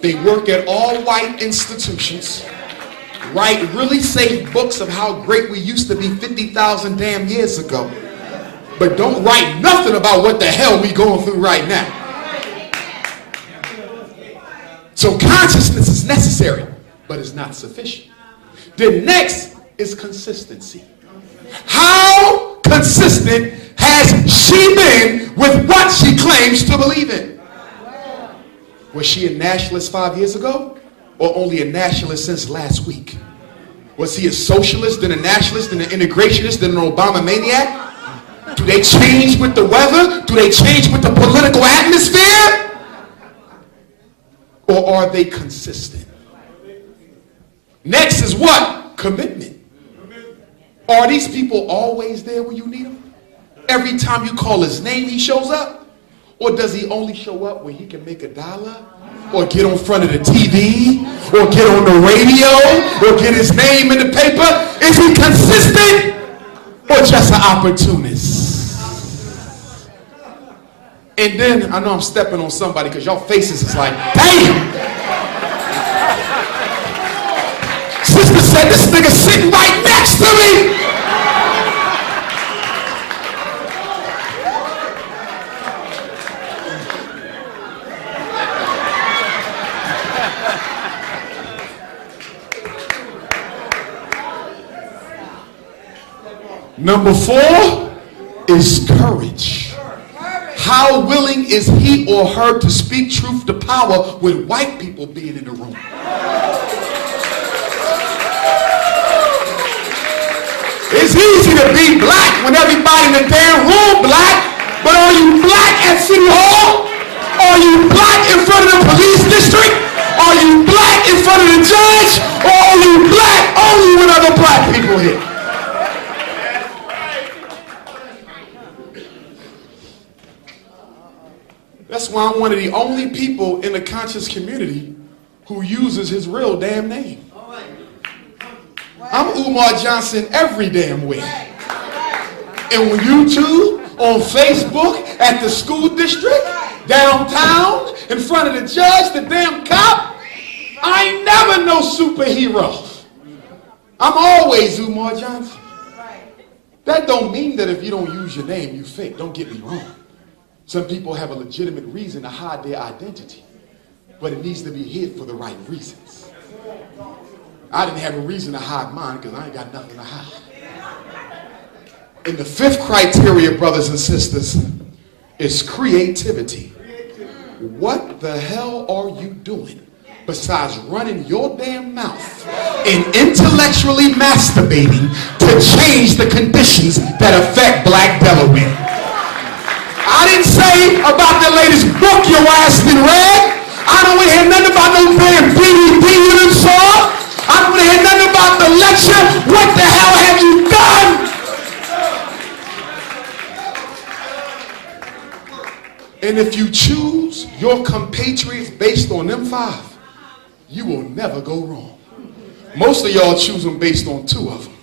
They work at all white institutions, write really safe books of how great we used to be 50,000 damn years ago, but don't write nothing about what the hell we going through right now. So consciousness is necessary, but it's not sufficient. The next is consistency. How consistent has she been with what she claims to believe in? Was she a nationalist 5 years ago, or only a nationalist since last week? Was he a socialist, then a nationalist, then an integrationist, then an Obama maniac? Do they change with the weather? Do they change with the political atmosphere? Or are they consistent? Next is what? Commitment. Are these people always there when you need them? Every time you call his name, he shows up? Or does he only show up when he can make $1? Or get on front of the TV? Or get on the radio? Or get his name in the paper? Is he consistent? Or just an opportunist? And then, I know I'm stepping on somebody because y'all faces is like, damn! Sister said, this nigga sitting right next to me! Number 4 is courage. How willing is he or her to speak truth to power with white people being in the room? It's easy to be black when everybody in the damn room black, but are you black at City Hall? Are you black in front of the police district? Are you black in front of the judge? Or are you black only when other black people here? That's why I'm one of the only people in the conscious community who uses his real damn name. I'm Umar Johnson every damn way. And on YouTube, on Facebook, at the school district, downtown, in front of the judge, the damn cop, I ain't never no superhero. I'm always Umar Johnson. That don't mean that if you don't use your name, you fake. Don't get me wrong. Some people have a legitimate reason to hide their identity, but it needs to be hid for the right reasons. I didn't have a reason to hide mine because I ain't got nothing to hide. And the fifth criteria, brothers and sisters, is creativity. What the hell are you doing besides running your damn mouth and intellectually masturbating to change the conditions that affect black Delaware? I didn't say about the latest book your ass been read. I don't want to hear nothing about no damn DVD you done saw. I don't want to hear nothing about the lecture. What the hell have you done? And if you choose your compatriots based on them five, you will never go wrong. Most of y'all choose them based on two of them,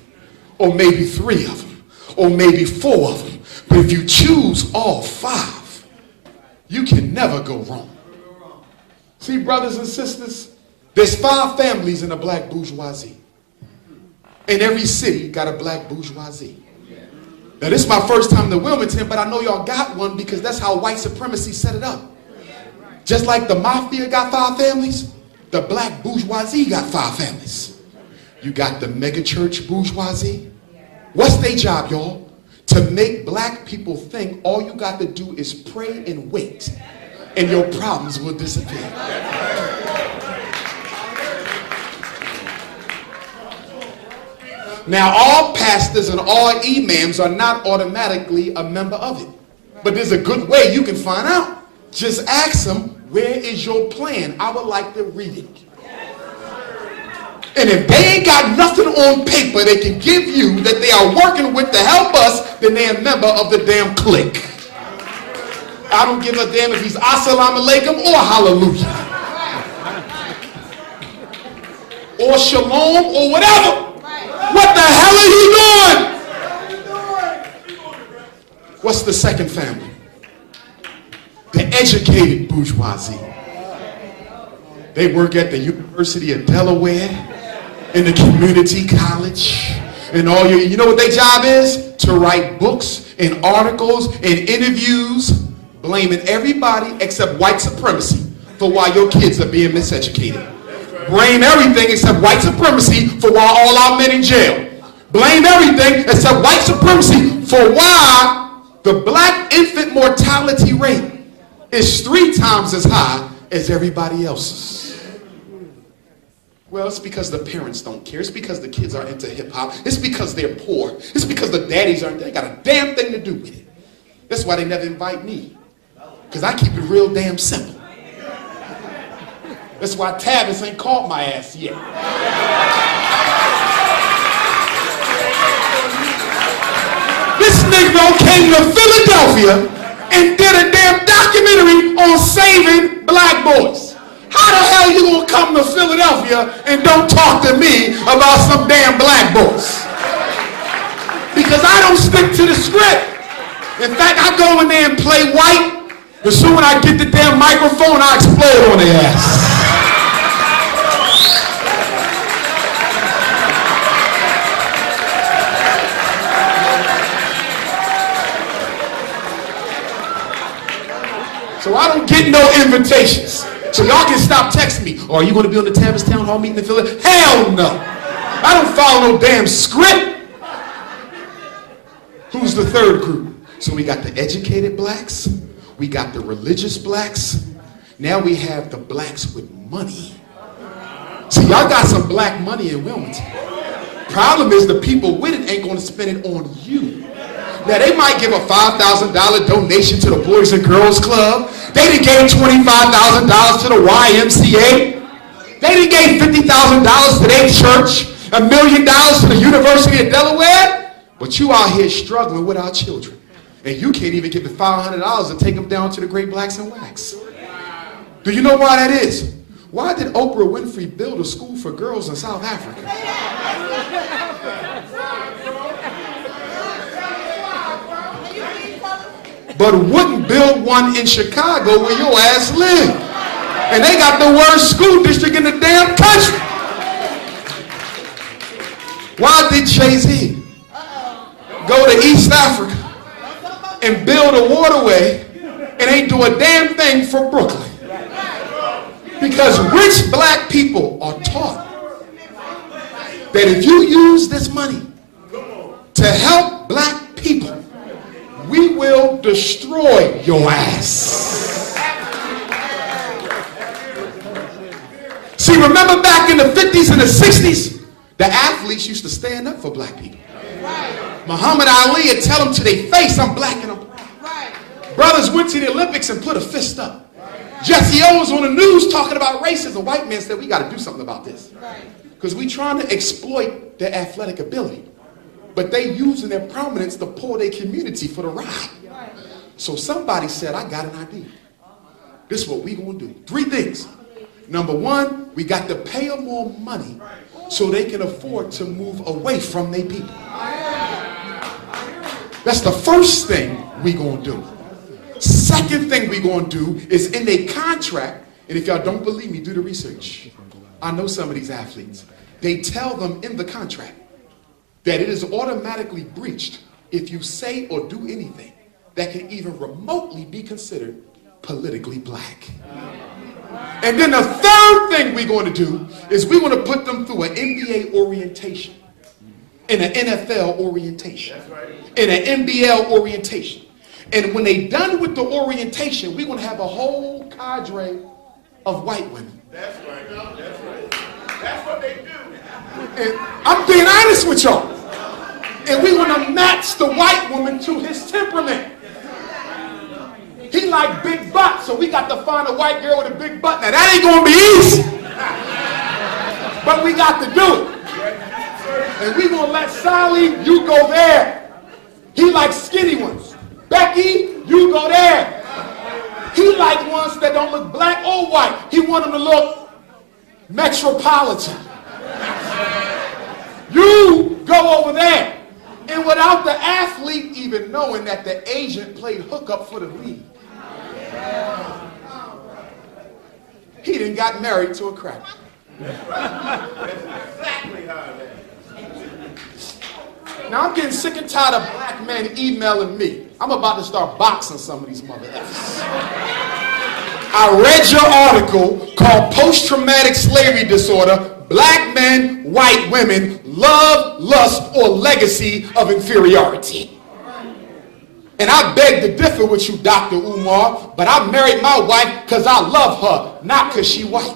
or maybe three of them, or maybe four of them. But if you choose all five, you can never go wrong. See, brothers and sisters, there's 5 families in the black bourgeoisie. And every city got a black bourgeoisie. Now, this is my first time to Wilmington, but I know y'all got one because that's how white supremacy set it up. Just like the mafia got 5 families, the black bourgeoisie got 5 families. You got the megachurch bourgeoisie. What's their job, y'all? To make black people think all you got to do is pray and wait, and your problems will disappear. Now, all pastors and all imams are not automatically a member of it. But there's a good way you can find out. Just ask them, where is your plan? I would like to read it. And if they ain't got nothing on paper they can give you that they are working with to help us, then they're a member of the damn clique. I don't give a damn if he's assalamu alaikum or hallelujah. Or shalom or whatever. What the hell are you doing? What's the second family? The educated bourgeoisie. They work at the University of Delaware, in the community college, and all you know what their job is? To write books and articles and interviews blaming everybody except white supremacy for why your kids are being miseducated. Blame everything except white supremacy for why all our men in jail. Blame everything except white supremacy for why the black infant mortality rate is 3 times as high as everybody else's. Well, it's because the parents don't care. It's because the kids are into hip-hop. It's because they're poor. It's because the daddies aren't. They got a damn thing to do with it. That's why they never invite me. Because I keep it real damn simple. That's why Tavis ain't caught my ass yet. This Negro came to Philadelphia and did a damn documentary on saving black boys. How the hell you gonna come to Philadelphia and don't talk to me about some damn black boys? Because I don't stick to the script. In fact, I go in there and play white. As soon as I get the damn microphone, I explode on their ass. So I don't get no invitations. So y'all can stop texting me. Oh, are you going to be on the Tavis Town Hall meeting in Philadelphia? Hell no. I don't follow no damn script. Who's the third group? So we got the educated blacks. We got the religious blacks. Now we have the blacks with money. See, y'all got some black money in Wilmington. Problem is the people with it ain't going to spend it on you. Now, they might give a $5,000 donation to the Boys and Girls Club. They done gave $25,000 to the YMCA. They done gave $50,000 to their church, $1 million to the University of Delaware. But you out here struggling with our children. And you can't even get the $500 to take them down to the Great Blacks and Wax. Do you know why that is? Why did Oprah Winfrey build a school for girls in South Africa? But wouldn't build one in Chicago where your ass live. And they got the worst school district in the damn country. Why did Jay-Z go to East Africa and build a waterway and ain't do a damn thing for Brooklyn? Because rich black people are taught that if you use this money to help black people, we will destroy your ass. See, remember back in the 50s and the 60s, the athletes used to stand up for black people. Muhammad Ali would tell them to their face, I'm black and I'm black. Brothers went to the Olympics and put a fist up. Jesse Owens on the news talking about racism. White men said, we got to do something about this. Because we trying to exploit their athletic ability. But they using their prominence to pull their community for the ride. So somebody said, I got an idea. This is what we going to do. 3 things. Number 1, we got to pay them more money so they can afford to move away from their people. That's the first thing we going to do. Second thing we going to do is in a contract, and if y'all don't believe me, do the research. I know some of these athletes. They tell them in the contract that it is automatically breached if you say or do anything that can even remotely be considered politically black. And then the third thing we're going to do is we're going to put them through an NBA orientation, and an NFL orientation, and an NBL orientation. And when they're done with the orientation, we're going to have a whole cadre of white women. That's right. That's right. That's what they do. And I'm being honest with y'all. And we want to match the white woman to his temperament. He like big butt, so we got to find a white girl with a big butt. Now that ain't going to be easy. But we got to do it. And we going to let Sally, you go there. He likes skinny ones. Becky, you go there. He like ones that don't look black or white. He want them to look metropolitan. You go over there. And without the athlete even knowing that the agent played hookup for the league, he done got married to a cracker. That's exactly how it is. Now I'm getting sick and tired of black men emailing me. I'm about to start boxing some of these mother effers. I read your article called Post-Traumatic Slavery Disorder, Black Men, White Women, Love, Lust, or Legacy of Inferiority. And I beg to differ with you, Dr. Umar, but I married my wife because I love her, not because she white.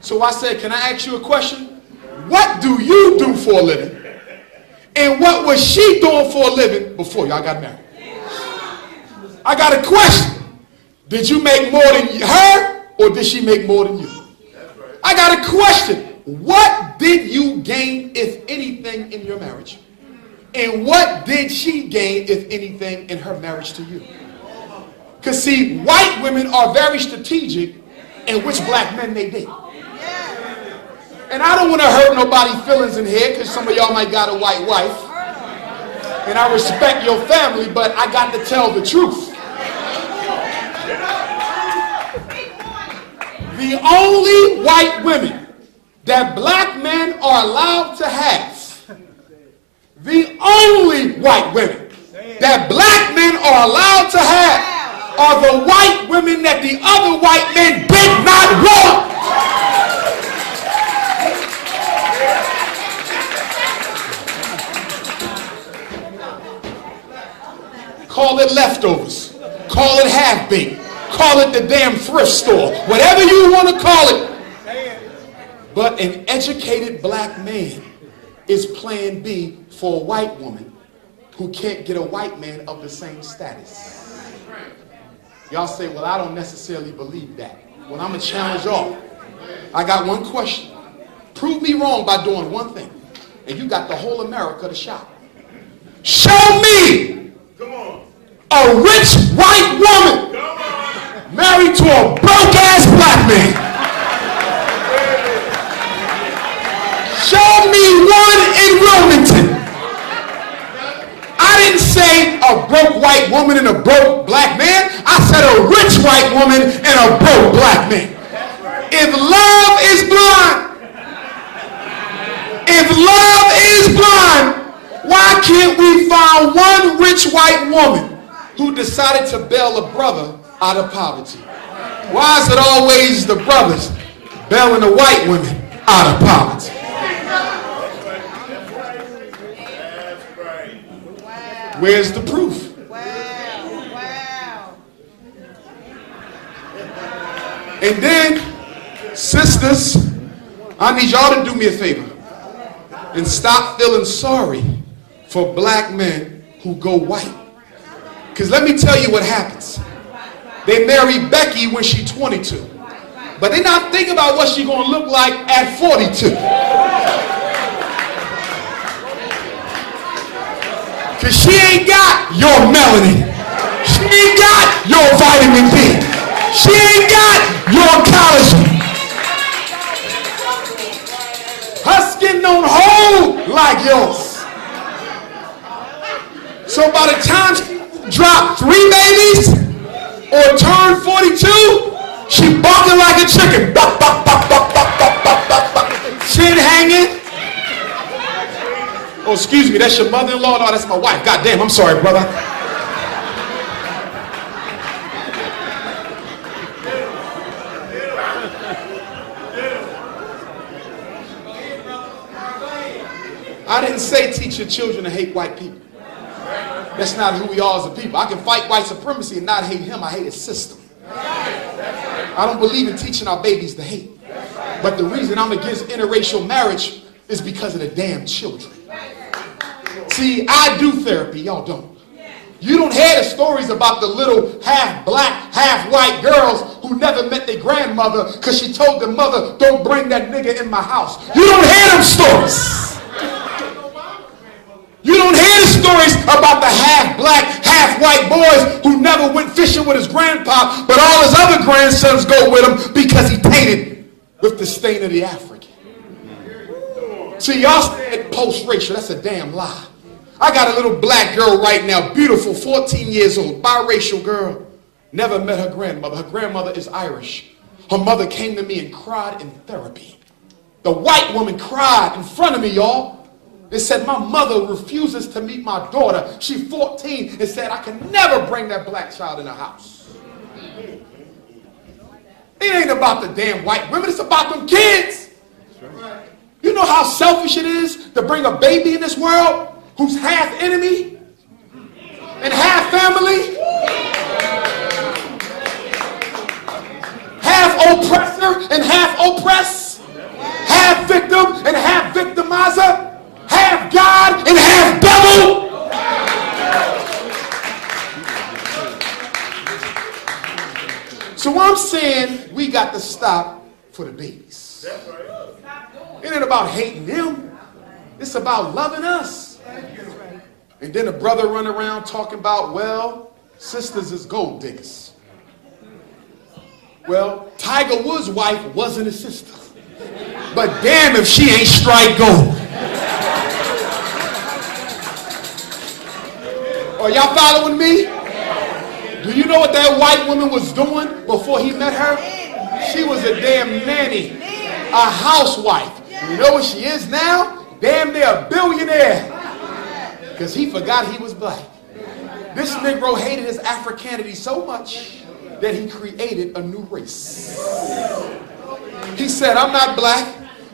So I said, can I ask you a question? What do you do for a living? And what was she doing for a living before y'all got married? I got a question. Did you make more than her, or did she make more than you? I got a question. What did you gain, if anything, in your marriage? And what did she gain, if anything, in her marriage to you? Because see, white women are very strategic in which black men they date. And I don't want to hurt nobody's feelings in here because some of y'all might got a white wife. And I respect your family, but I got to tell the truth. The only white women that black men are allowed to have, the only white women that black men are allowed to have are the white women that the other white men did not want. Call it leftovers. Call it half-baked. Call it the damn thrift store. Whatever you want to call it. But an educated black man is plan B for a white woman who can't get a white man of the same status. Y'all say, well, I don't necessarily believe that. Well, I'm going to challenge y'all. I got one question. Prove me wrong by doing one thing. And you got the whole America to shop. Show me a rich white woman married to a broke-ass black man. Show me one in Wilmington. I didn't say a broke white woman and a broke black man. I said a rich white woman and a broke black man. If love is blind, If love is blind, why can't we find one rich white woman who decided to bail a brother out of poverty? Why is it always the brothers bailing the white women out of poverty? Where's the proof? And then, sisters, I need y'all to do me a favor and stop feeling sorry for black men who go white. Because let me tell you what happens. They marry Becky when she's 22. But they're not thinking about what she's going to look like at 42. Because she ain't got your melanin. She ain't got your vitamin D. She ain't got your collagen. Her skin don't hold like yours. So by the time she drop 3 babies or turn 42, she barking like a chicken. Chin hanging. Oh, excuse me, that's your mother-in-law? No, that's my wife. God damn, I'm sorry, brother. I didn't say teach your children to hate white people. That's not who we are as a people. I can fight white supremacy and not hate him. I hate his system. I don't believe in teaching our babies to hate. But the reason I'm against interracial marriage is because of the damn children. See, I do therapy. Y'all don't. You don't hear the stories about the little half black, half white girls who never met their grandmother because she told their mother, don't bring that nigga in my house. You don't hear them stories. You don't hear the stories about the half black, half white boys who never went fishing with his grandpa, but all his other grandsons go with him because he tainted with the stain of the African. See, y'all said post-racial. That's a damn lie. I got a little black girl right now, beautiful, 14 years old, biracial girl. Never met her grandmother. Her grandmother is Irish. Her mother came to me and cried in therapy. The white woman cried in front of me, y'all. It said, my mother refuses to meet my daughter. She's 14 and said, I can never bring that black child in the house. It ain't about the damn white women. It's about them kids. You know how selfish it is to bring a baby in this world who's half enemy and half family? Half oppressor and half oppressed? Half victim and half victimizer? Half God and half devil? So I'm saying we got to stop for the babies. It ain't about hating them. It's about loving us. And then a brother run around talking about, well, sisters is gold diggers. Well, Tiger Woods' wife wasn't a sister. But damn if she ain't strike gold. Are y'all following me? Do you know what that white woman was doing before he met her? She was a damn nanny, a housewife. You know what she is now? Damn near a billionaire. Because he forgot he was black. This Negro hated his Africanity so much that he created a new race. He said, I'm not black,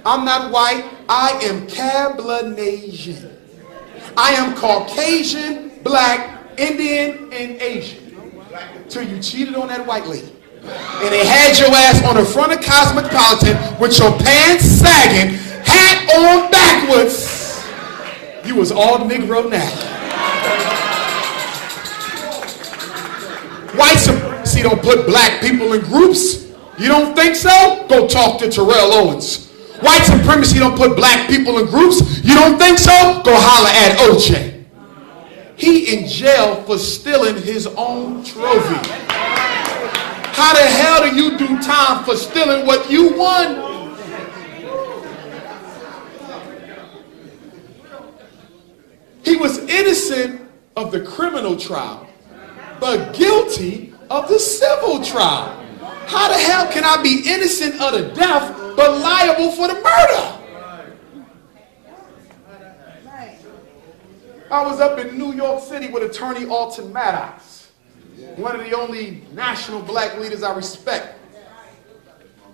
I'm not white, I am Cablinasian. I am Caucasian, black, Indian, and Asian. Till you cheated on that white lady. And they had your ass on the front of Cosmopolitan with your pants sagging, hat on backwards. You was all Negro now. White supremacy don't put black people in groups. You don't think so? Go talk to Terrell Owens. White supremacy don't put black people in groups. You don't think so? Go holler at OJ. He in jail for stealing his own trophy. How the hell do you do time for stealing what you won? He was innocent of the criminal trial, but guilty of the civil trial. How the hell can I be innocent of the death, but liable for the murder? I was up in New York City with attorney Alton Maddox, one of the only national black leaders I respect.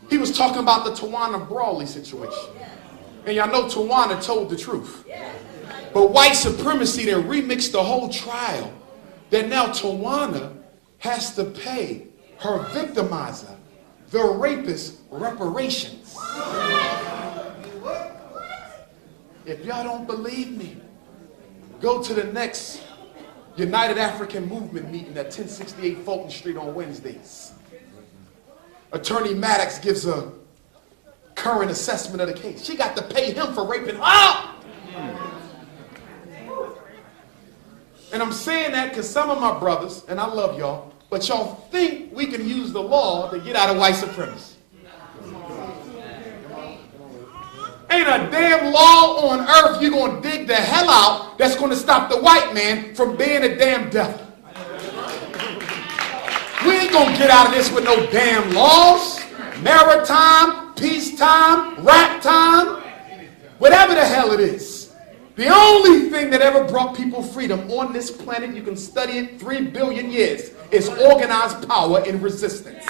He was talking about the Tawana Brawley situation. And y'all know Tawana told the truth. But white supremacy then remixed the whole trial that now Tawana has to pay her victimizer, the rapist, reparations. If y'all don't believe me, go to the next United African Movement meeting at 1068 Fulton Street on Wednesdays. Attorney Maddox gives a current assessment of the case. She got to pay him for raping her. And I'm saying that because some of my brothers, and I love y'all, but y'all think we can use the law to get out of white supremacy. Ain't a damn law on earth you're going to dig the hell out that's going to stop the white man from being a damn devil. We ain't going to get out of this with no damn laws. Maritime, peacetime, rap time, whatever the hell it is. The only thing that ever brought people freedom on this planet, you can study it 3 billion years, is organized power and resistance.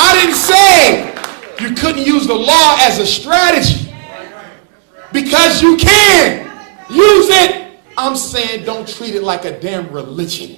I didn't say you couldn't use the law as a strategy, because you can use it. I'm saying don't treat it like a damn religion.